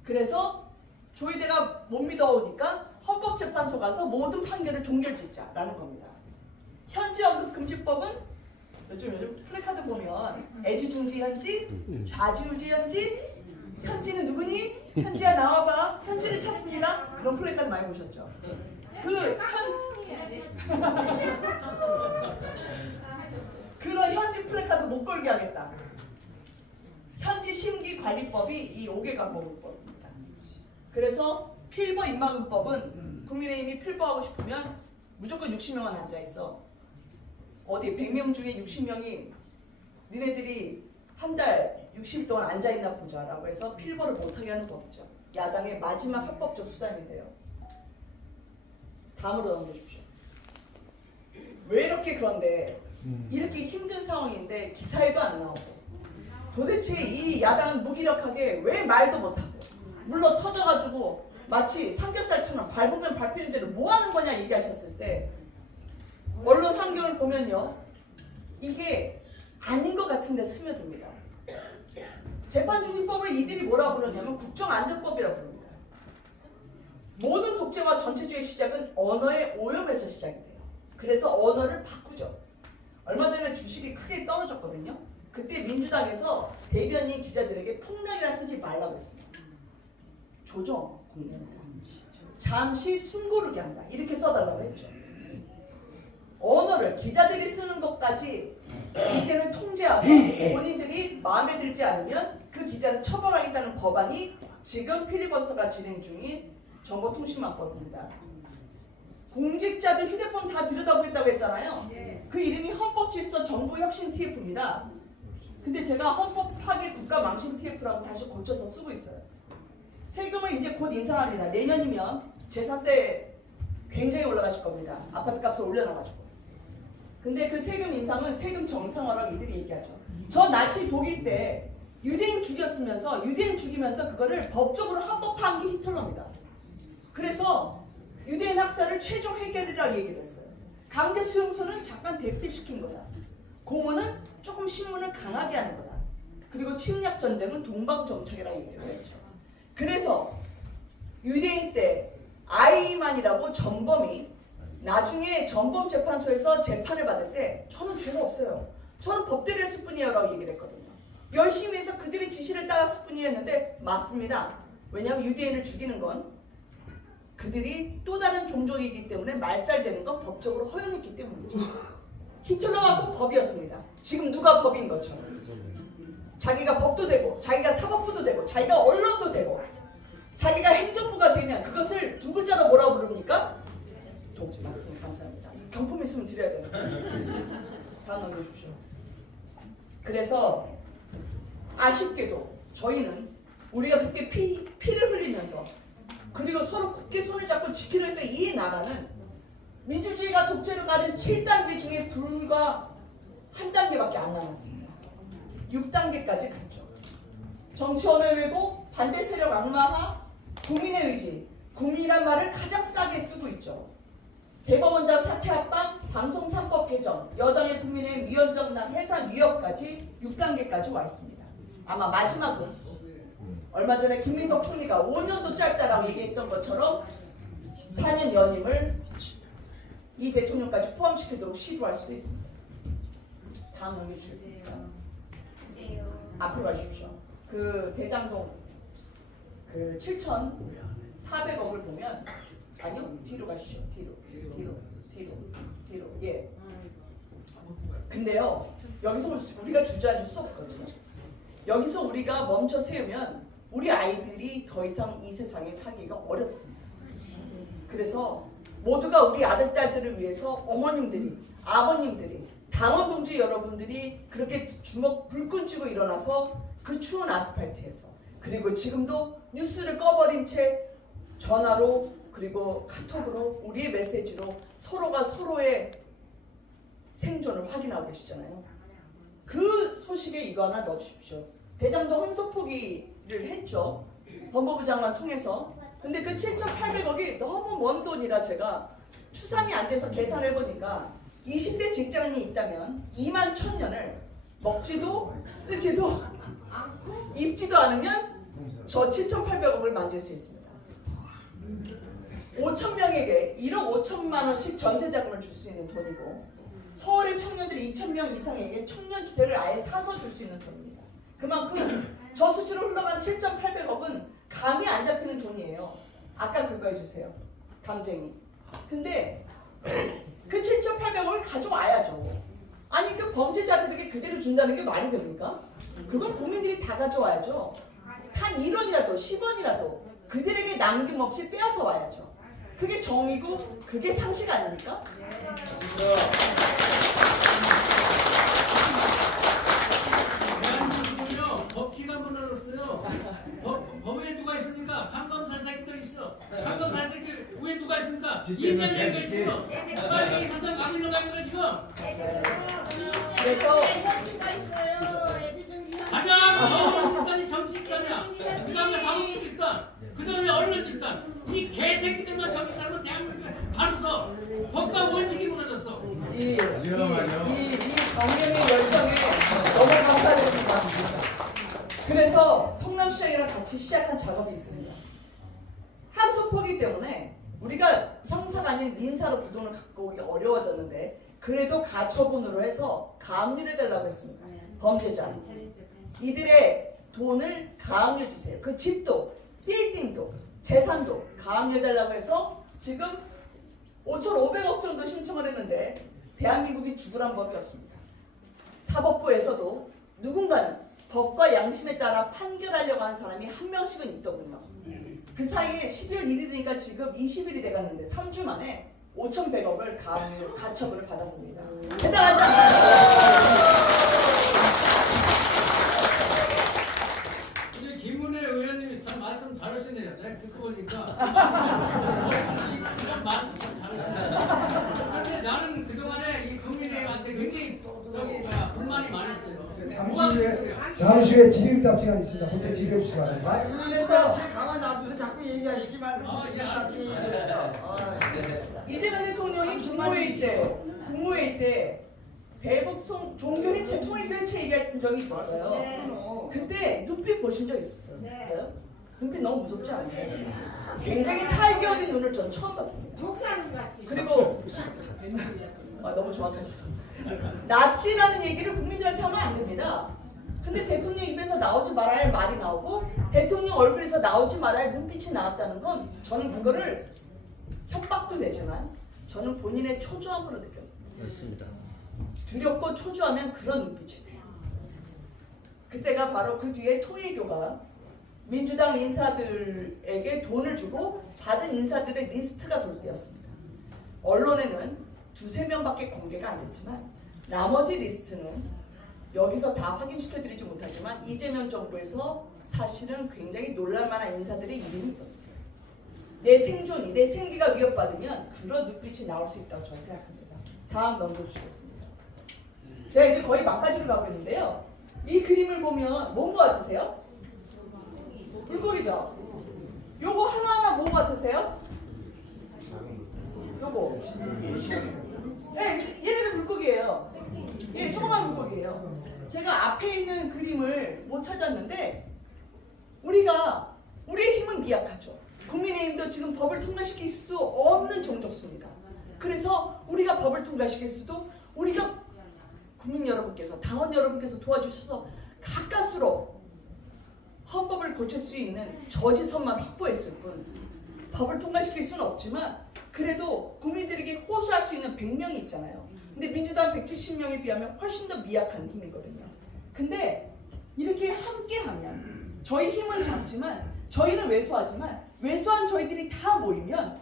그래서 조이대가 못 믿어오니까 헌법재판소 가서 모든 판결을 종결짓자라는 겁니다. 현지 언급금지법은 요즘 플래카드 보면 애지중지 현지, 좌지우지 현지, 현지는 누구니? 현지야 나와봐. 현지를 찾습니다. 그런 플래카드 많이 보셨죠? 그런 현지 플래카드 못 걸게 하겠다. 현지 심기관리법이 이 5개 강법입니다. 그래서 필버 입막음법은 국민의힘이 필버하고 싶으면 무조건 60명은 앉아있어. 어디 100명 중에 60명이 니네들이 한 달 60일 동안 앉아있나 보자라고 해서 필버를 못하게 하는 법이죠. 야당의 마지막 합법적 수단인데요. 다음으로 넘겨주십시오. 왜 이렇게 그런데 이렇게 힘든 상황인데 기사에도 안 나오고, 도대체 이 야당은 무기력하게 왜 말도 못하고 물러 터져가지고 마치 삼겹살처럼 밟으면 밟히는 대로 뭐 하는 거냐 얘기하셨을 때 언론 환경을 보면요, 이게 아닌 것 같은데 스며듭니다. 재판중립법을 이들이 뭐라고 부르냐면 국정안전법이라고 부릅니다. 모든 독재와 전체주의 시작은 언어의 오염에서 시작이 돼요. 그래서 언어를 바꾸죠. 얼마 전에 주식이 크게 떨어졌거든요. 그때 민주당에서 대변인 기자들에게 폭락이라 쓰지 말라고 했습니다. 조정 국내는 잠시 숨고르게 한다 이렇게 써달라고 했죠. 언어를 기자들이 쓰는 것까지 이제는 통제하고 본인들이 마음에 들지 않으면 그 기자를 처벌하겠다는 법안이 지금 필리버스터가 진행 중인 정보통신망법입니다. 공직자들 휴대폰 다 들여다보겠다고 했잖아요. 그 이름이 헌법질서 정보혁신 TF입니다. 근데 제가 헌법 파괴 국가 망신 TF라고 다시 고쳐서 쓰고 있어요. 세금을 이제 곧 인상합니다. 내년이면 재산세 굉장히 올라가실 겁니다. 아파트 값을 올려놔가지고. 근데 그 세금 인상은 세금 정상화라고 이들이 얘기하죠. 저 나치 독일 때 유대인 죽이면서 그거를 법적으로 합법화한 게 히틀러입니다. 그래서 유대인 학살을 최종 해결이라고 얘기를 했어요. 강제 수용소는 잠깐 대피시킨 거야. 공원은 조금 신문을 강하게 하는 거야. 그리고 침략 전쟁은 동방 정책이라고 얘기를 했죠. 그래서 유대인 때 아이만이라고 전범이 나중에 전범재판소에서 재판을 받을 때 저는 죄가 없어요. 저는 법대로 했을 뿐이에요 라고 얘기를 했거든요. 열심히 해서 그들의 지시를 따랐을 뿐이었는데 맞습니다. 왜냐하면 유대인을 죽이는 건 그들이 또 다른 종족이기 때문에 말살되는 건 법적으로 허용했기 때문이죠. 히틀러하고 법이었습니다. 지금 누가 법인 거죠? 자기가 법도 되고 자기가 사법부도 되고 자기가 언론도 되고 자기가 행정부가 되면 그것을 두 글자로 뭐라고 부릅니까? 맞습니다. 감사합니다. 경품 있으면 드려야 돼요. 다음 넘겨주십시오. 그래서 아쉽게도 저희는 우리가 그렇게 피를 흘리면서 그리고 서로 굳게 손을 잡고 지키려 했던 이 나라는 민주주의가 독재로 가는 7단계 중에 불과 한 단계밖에 안 남았습니다. 6단계까지 갔죠. 정치원의 왜곡, 반대 세력 악마화, 국민의 의지, 국민이란 말을 가장 싸게 쓰고 있죠. 대법원장 사퇴 압박, 방송 3법 개정, 여당의 국민의 위헌정당 해산 위협까지 6단계까지 와 있습니다. 아마 마지막은 얼마 전에 김민석 총리가 5년도 짧다라고 얘기했던 것처럼 4년 연임을 이 대통령까지 포함시키도록 시도할 수도 있습니다. 다음 넘겨주시겠습니까? 앞으로 가십시오. 그 대장동 그 7,400억을 보면 아니요 뒤로 가시죠. 뒤로 예. 근데요 여기서 우리가 주저앉을 수 없거든요. 여기서 우리가 멈춰 세우면 우리 아이들이 더 이상 이 세상에 살기가 어렵습니다. 그래서 모두가 우리 아들 딸들을 위해서 어머님들이 아버님들이 당원 동지 여러분들이 그렇게 주먹 불끈 쥐고 일어나서 그 추운 아스팔트에서 그리고 지금도 뉴스를 꺼버린 채 전화로 그리고 카톡으로 우리의 메시지로 서로가 서로의 생존을 확인하고 계시잖아요. 그 소식에 이거 하나 넣어주십시오. 대장동 혼속 포기를 했죠. 법무부 장관 통해서. 근데 그 7,800억이 너무 먼 돈이라 제가 추산이 안 돼서 계산해 보니까 20대 직장인이 있다면 2만 1,000년을 먹지도 쓰지도 입지도 않으면 저 7,800억을 만들 수 있습니다. 5,000명에게 1억 5천만 원씩 전세 자금을 줄 수 있는 돈이고 서울의 청년들이 2,000명 이상에게 청년주택을 아예 사서 줄 수 있는 돈입니다. 그만큼 저수지로 흘러간 7,800억은 감이 안 잡히는 돈이에요. 아까 그거 해주세요. 담쟁이. 근데 그 7,800억을 가져와야죠. 아니 그 범죄자들에게 그대로 준다는 게 말이 됩니까? 그건 국민들이 다 가져와야죠. 단 1원이라도 10원이라도 그들에게 남김없이 빼앗아 와야죠. 그게 정의고 그게 상식 아닙니까? 대한민국은요 법치가 무너졌어요. 법에 누가 있습니까? 판검사사기들 있어. 판검사사기들 왜 누가 있습니까? 이재명이 있어. 빨리 사상 막으려 가는 거 지금. 그래서 가장 더러운 집단이 정치 집단이야. 그 다음에 사법부 집단, 그 다음에 언론 집단. 이 개새끼들만 정치 살면 대한민국에 바로서 법과 원칙이 무너졌어. 이 정명의 열정에 너무 감사드립니다. 그래서 성남시장이랑 같이 시작한 작업이 있습니다. 항소 포기 때문에 우리가 형사가 아닌 민사로 부동을 갖고 오기 어려워졌는데 그래도 가처분으로 해서 가압류를 해달라고 했습니다. 범죄자. 이들의 돈을 가압류해 주세요. 그 집도 빌딩도 재산도 가압류해달라고 해서 지금 5,500억 정도 신청을 했는데 대한민국이 죽으란 법이 없습니다. 사법부에서도 누군가는 법과 양심에 따라 판결하려고 하는 사람이 한 명씩은 있더군요. 그 사이에 12월 1일이니까 지금 20일이 돼갔는데 3주 만에 5,100억을 가처분을 받았습니다. 대단하지 않나요? 우리 김문혜 의원님이 참 말씀 잘하시네요. 내가 듣고 보니까 이런 말씀 참 잘하시네요. 그런데 나는 그동안에 이 국민의힘한테 굉장히 불만이 많았어요. 잠시 후에 질의응답 시간이 있습니다. 그때 질의해 주시기 바랍니다. 그래서 가만 놔두서 자꾸 얘기하시지 말고 이재명 대통령이 국무회의 때 대북 종교 해체, 통일교 해체 얘기할 적이 있었어요. 네. 그때 눈빛 보신 적 있었어요? 네. 눈빛 너무 무섭지 않나요? 굉장히 살기 어린 눈을 전 처음 봤습니다. 목사님 같이. 그리고 너무 좋았어요. 나치라는 얘기를 국민들한테 하면 안 됩니다. 근데 대통령 입에서 나오지 말아야 할 말이 나오고 대통령 얼굴에서 나오지 말아야 할 눈빛이 나왔다는 건 저는 그거를 협박도 되지만 저는 본인의 초조함으로 느꼈습니다. 맞습니다. 두렵고 초조하면 그런 눈빛이 돼요. 그때가 바로 그 뒤에 통일교가 민주당 인사들에게 돈을 주고 받은 인사들의 리스트가 돌 때였습니다. 언론에는 2-3명밖에 공개가 안 됐지만 나머지 리스트는 여기서 다 확인시켜드리지 못하지만 이재명 정부에서 사실은 굉장히 놀랄만한 인사들의 이름이 있었습니다. 내 생존이, 내 생계가 위협받으면 그런 눈빛이 나올 수 있다고 저는 생각합니다. 다음 넘겨주시겠습니다. 제가 이제 거의 막바지로 가고 있는데요. 이 그림을 보면 뭔 거 같으세요? 물고기죠? 요거 하나하나 뭔 거 같으세요? 요거. 네, 얘네들 물고기예요. 예, 조그만 물고기예요. 제가 앞에 있는 그림을 못 찾았는데 우리의 힘은 미약하죠. 국민의힘도 지금 법을 통과시킬 수 없는 종족수입니다. 그래서 우리가 법을 통과시킬 수도 우리가 국민 여러분께서 당원 여러분께서 도와주셔서 가까스로 헌법을 고칠 수 있는 저지선만 확보했을 뿐 법을 통과시킬 수는 없지만 그래도 국민들에게 호소할 수 있는 100명이 있잖아요. 근데 민주당 170명에 비하면 훨씬 더 미약한 힘이거든요. 근데 이렇게 함께하면 저희 힘은 작지만 저희는 왜소하지만 왜소한 저희들이 다 모이면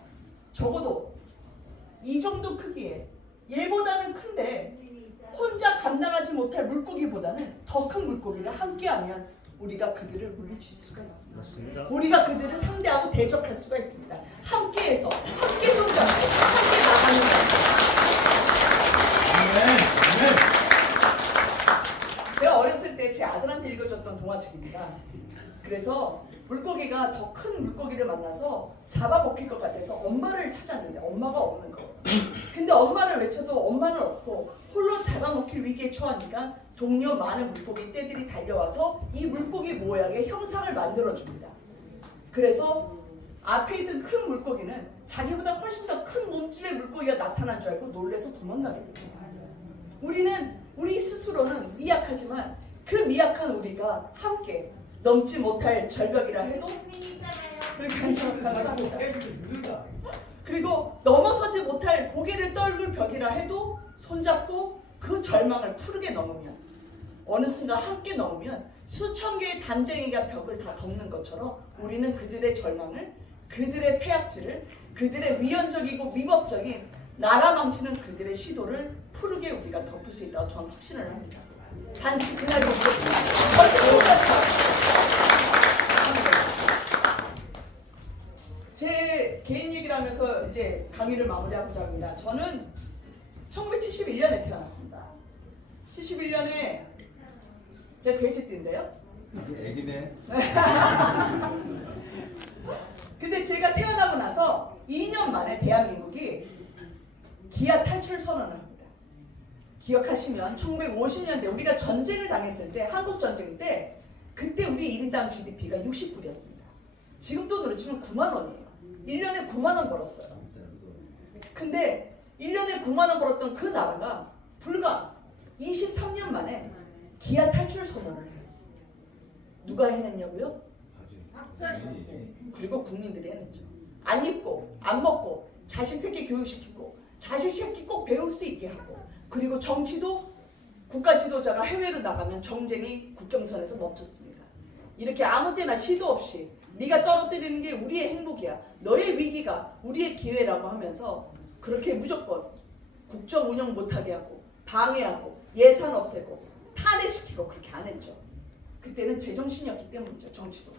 적어도 이 정도 크기에 얘보다는 큰데 혼자 감당하지 못할 물고기보다는 더 큰 물고기를 함께하면 우리가 그들을 물리칠 수가 있습니다. 맞습니다. 우리가 그들을 상대하고 대적할 수가 있습니다. 함께해서 함께 손잡고 함께 나가는 거예요. 제가 어렸을 때 제 아들한테 읽어줬던 동화책입니다. 그래서 물고기가 더 큰 물고기를 만나서 잡아먹힐 것 같아서 엄마를 찾았는데 엄마가 없는 거예요. 근데 엄마를 외쳐도 엄마는 없고 홀로 잡아먹힐 위기에 처하니까 동료 많은 물고기 떼들이 달려와서 이 물고기 모양의 형상을 만들어줍니다. 그래서 앞에 있던 큰 물고기는 자기보다 훨씬 더 큰 몸집의 물고기가 나타난 줄 알고 놀래서 도망가게 돼요. 우리는 우리 스스로는 미약하지만 그 미약한 우리가 함께 넘지 못할 절벽이라 해도 그리고 넘어서지 못할 고개를 떨굴 벽이라 해도 손잡고 그 절망을 푸르게 넘으면 어느 순간 함께 넘으면 수천 개의 담쟁이가 벽을 다 덮는 것처럼 우리는 그들의 절망을, 그들의 폐악질을, 그들의 위헌적이고 위법적인 나라 망치는 그들의 시도를 푸르게 우리가 덮을 수 있다고 저는 확신을 합니다. 단지 그날이 오겠습니다. 제 개인 얘기를 하면서 이제 강의를 마무리하고자 합니다. 저는 1971년에 태어났습니다. 71년에 제가 돼지띠인데요. 애기네. 근데 제가 태어나고 나서 2년 만에 대한민국이 기아 탈출 선언을 합니다. 기억하시면 1950년대 우리가 전쟁을 당했을 때 한국 전쟁 때 그때 우리 1인당 GDP가 60불이었습니다. 지금 돈으로 치면 9만 원이에요. 1년에 9만 원 벌었어요. 근데 1년에 9만 원 벌었던 그 나라가 불과 23년 만에 기아 탈출 선언을 해요. 누가 해냈냐고요? 그리고 국민들이 해냈죠. 안 입고 안 먹고 자식 새끼 교육시키고 자식 새끼 꼭 배울 수 있게 하고 그리고 정치도 국가 지도자가 해외로 나가면 정쟁이 국경선에서 멈췄습니다. 이렇게 아무 때나 시도 없이 네가 떨어뜨리는 게 우리의 행복이야. 너의 위기가 우리의 기회라고 하면서 그렇게 무조건 국정 운영 못하게 하고 방해하고 예산 없애고 탄핵시키고 그렇게 안 했죠. 그때는 제정신이었기 때문이죠. 정치도.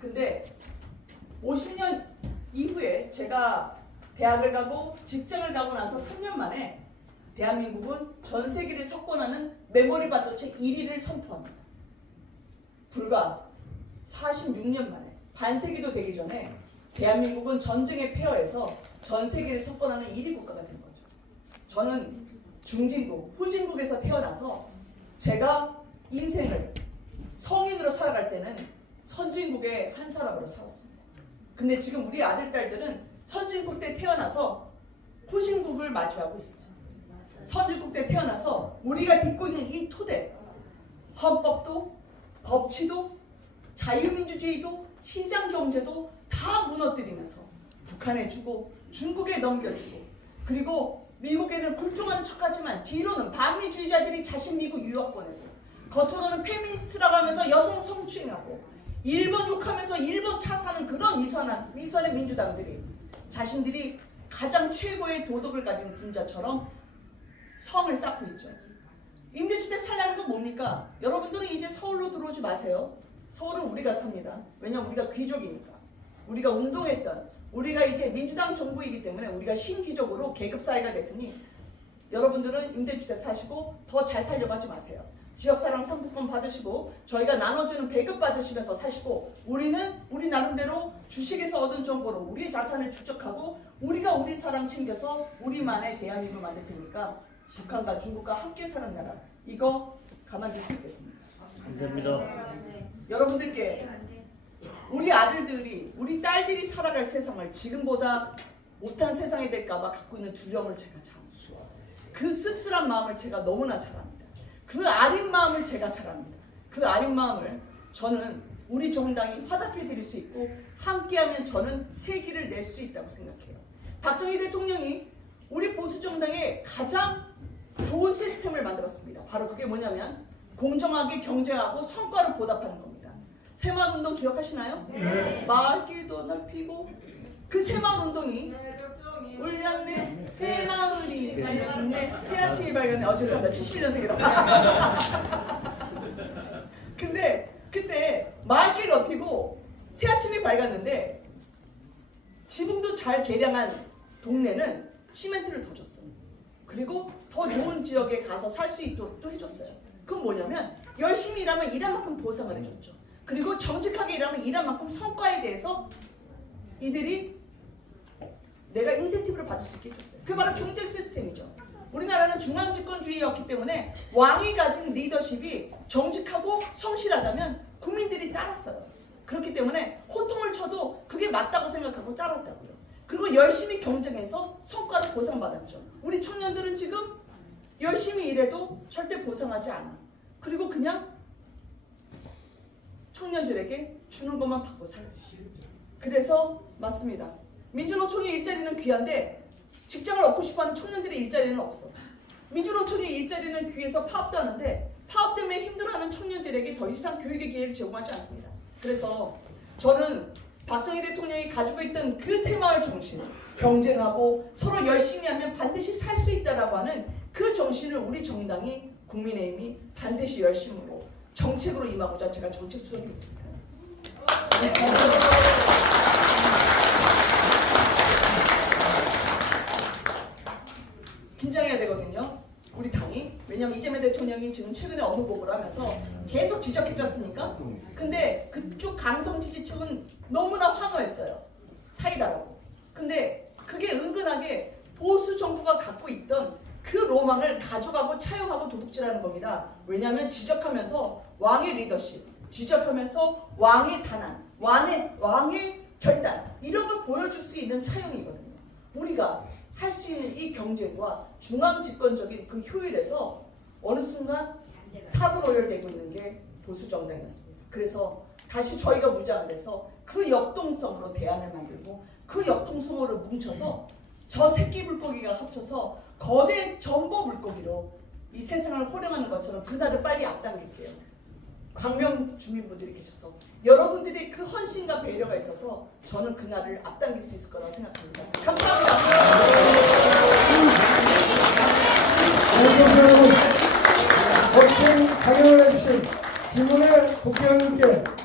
근데 50년 이후에 제가 대학을 가고 직장을 가고 나서 3년 만에 대한민국은 전 세계를 석권하는 메모리 반도체 1위를 선포합니다. 불과 46년 만에 반세기도 되기 전에 대한민국은 전쟁의 폐허에서 전 세계를 석권하는 1위 국가가 된 거죠. 저는 중진국, 후진국에서 태어나서 제가 인생을 성인으로 살아갈 때는 선진국의 한 사람으로 살았습니다. 근데 지금 우리 아들, 딸들은 선진국 때 태어나서 후진국을 마주하고 있습니다. 선진국 때 태어나서 우리가 딛고 있는 이 토대, 헌법도, 법치도, 자유민주주의도, 시장경제도 다 무너뜨리면서 북한에 주고 중국에 넘겨주고 그리고 미국에는 굴종하는 척하지만 뒤로는 반미주의자들이 자신 미국 유학 보내고 겉으로는 페미니스트라고 하면서 여성 성추행하고 일본 욕하면서 일본 차 사는 그런 위선의 민주당들이 자신들이 가장 최고의 도덕을 가진 군자처럼 성을 쌓고 있죠. 임대주택 살라는 건 뭡니까? 여러분들은 이제 서울로 들어오지 마세요. 서울은 우리가 삽니다. 왜냐면 우리가 귀족이니까. 우리가 운동했던 우리가 이제 민주당 정부이기 때문에 우리가 신귀족으로 계급사회가 됐더니 여러분들은 임대주택 사시고 더 잘 살려고 하지 마세요. 지역사랑 상품권 받으시고 저희가 나눠주는 배급 받으시면서 사시고 우리는 우리 나름대로 주식에서 얻은 정보로 우리의 자산을 축적하고 우리가 우리 사람 챙겨서 우리만의 대한민국을 만들 테니까 북한과 중국과 함께 사는 나라 이거 가만둘 수 있겠습니까? 안 됩니다. 여러분들께 우리 아들들이 우리 딸들이 살아갈 세상을 지금보다 못한 세상이 될까봐 갖고 있는 두려움을 제가 잘 압니다. 그 씁쓸한 마음을 제가 너무나 잘 압니다. 그 아린 마음을 제가 잘 압니다. 그 아린 마음을 저는 우리 정당이 화답해 드릴 수 있고 함께하면 저는 세기를 낼 수 있다고 생각해요. 박정희 대통령이 우리 보수정당의 가장 좋은 시스템을 만들었습니다. 바로 그게 뭐냐면 공정하게 경쟁하고 성과로 보답하는 겁니다. 새마을운동 기억하시나요? 네. 마을길도 넓히고 그 새마을운동이 울렸네 새마을이 밝았네 새아침이 밝았네 죄송합니다 77년생이라 근데 그때 마을길 넓히고 새아침이 밝았는데 지붕도 잘 개량한 동네는 시멘트를 더 줬어요. 그리고 더 좋은 지역에 가서 살 수 있도록 또 해줬어요. 그건 뭐냐면 열심히 일하면 일한 만큼 보상을 해줬죠. 그리고 정직하게 일하면 일한 만큼 성과에 대해서 이들이 내가 인센티브를 받을 수 있게 해줬어요. 그게 바로 경쟁 시스템이죠. 우리나라는 중앙집권주의였기 때문에 왕이 가진 리더십이 정직하고 성실하다면 국민들이 따랐어요. 그렇기 때문에 호통을 쳐도 그게 맞다고 생각하고 따랐다고요. 그리고 열심히 경쟁해서 성과를 보상받았죠. 우리 청년들은 지금 열심히 일해도 절대 보상하지 않아. 그리고 그냥 청년들에게 주는 것만 받고 살아요. 그래서 맞습니다. 민주노총의 일자리는 귀한데 직장을 얻고 싶어하는 청년들의 일자리는 없어. 민주노총의 일자리는 귀해서 파업도 하는데 파업 때문에 힘들어하는 청년들에게 더 이상 교육의 기회를 제공하지 않습니다. 그래서 저는 박정희 대통령이 가지고 있던 그 새마을 정신, 경쟁하고 서로 열심히 하면 반드시 살 수 있다라고 하는 그 정신을 우리 정당이 국민의힘이 반드시 열심으로 정책으로 임하고자 제가 정책 수행했습니다. 긴장해야 되거든요. 우리 당이. 왜냐하면 이재명 대통령이 지금 최근에 업무 보고를 하면서 계속 지적했지 않습니까? 근데 그쪽 강성 지지층은 너무나 환호했어요. 사이다라고. 근데 그게 은근하게 보수 정부가 갖고 있던 그 로망을 가져가고 차용하고 도둑질하는 겁니다. 왜냐하면 지적하면서 왕의 리더십, 지적하면서 왕의 단안, 왕의 결단 이런 걸 보여줄 수 있는 차용이거든요. 우리가 할 수 있는 이 경쟁과 중앙 집권적인 그 효율에서 어느 순간 사고로열되고 있는 게 보수 정당이었습니다. 그래서 다시 저희가 무장을 해서 그 역동성으로 대안을 만들고 그 역동성으로 뭉쳐서 저 새끼 물고기가 합쳐서 거대 전보 물고기로 이 세상을 호령하는 것처럼 그날을 빨리 앞당길게요. 광명 주민분들이 계셔서 여러분들이 그 헌신과 배려가 있어서 저는 그날을 앞당길 수 있을 거라고 생각합니다. 감사합니다. 여러분, 멋진 강연을 해주신 김문혜 국회의원님께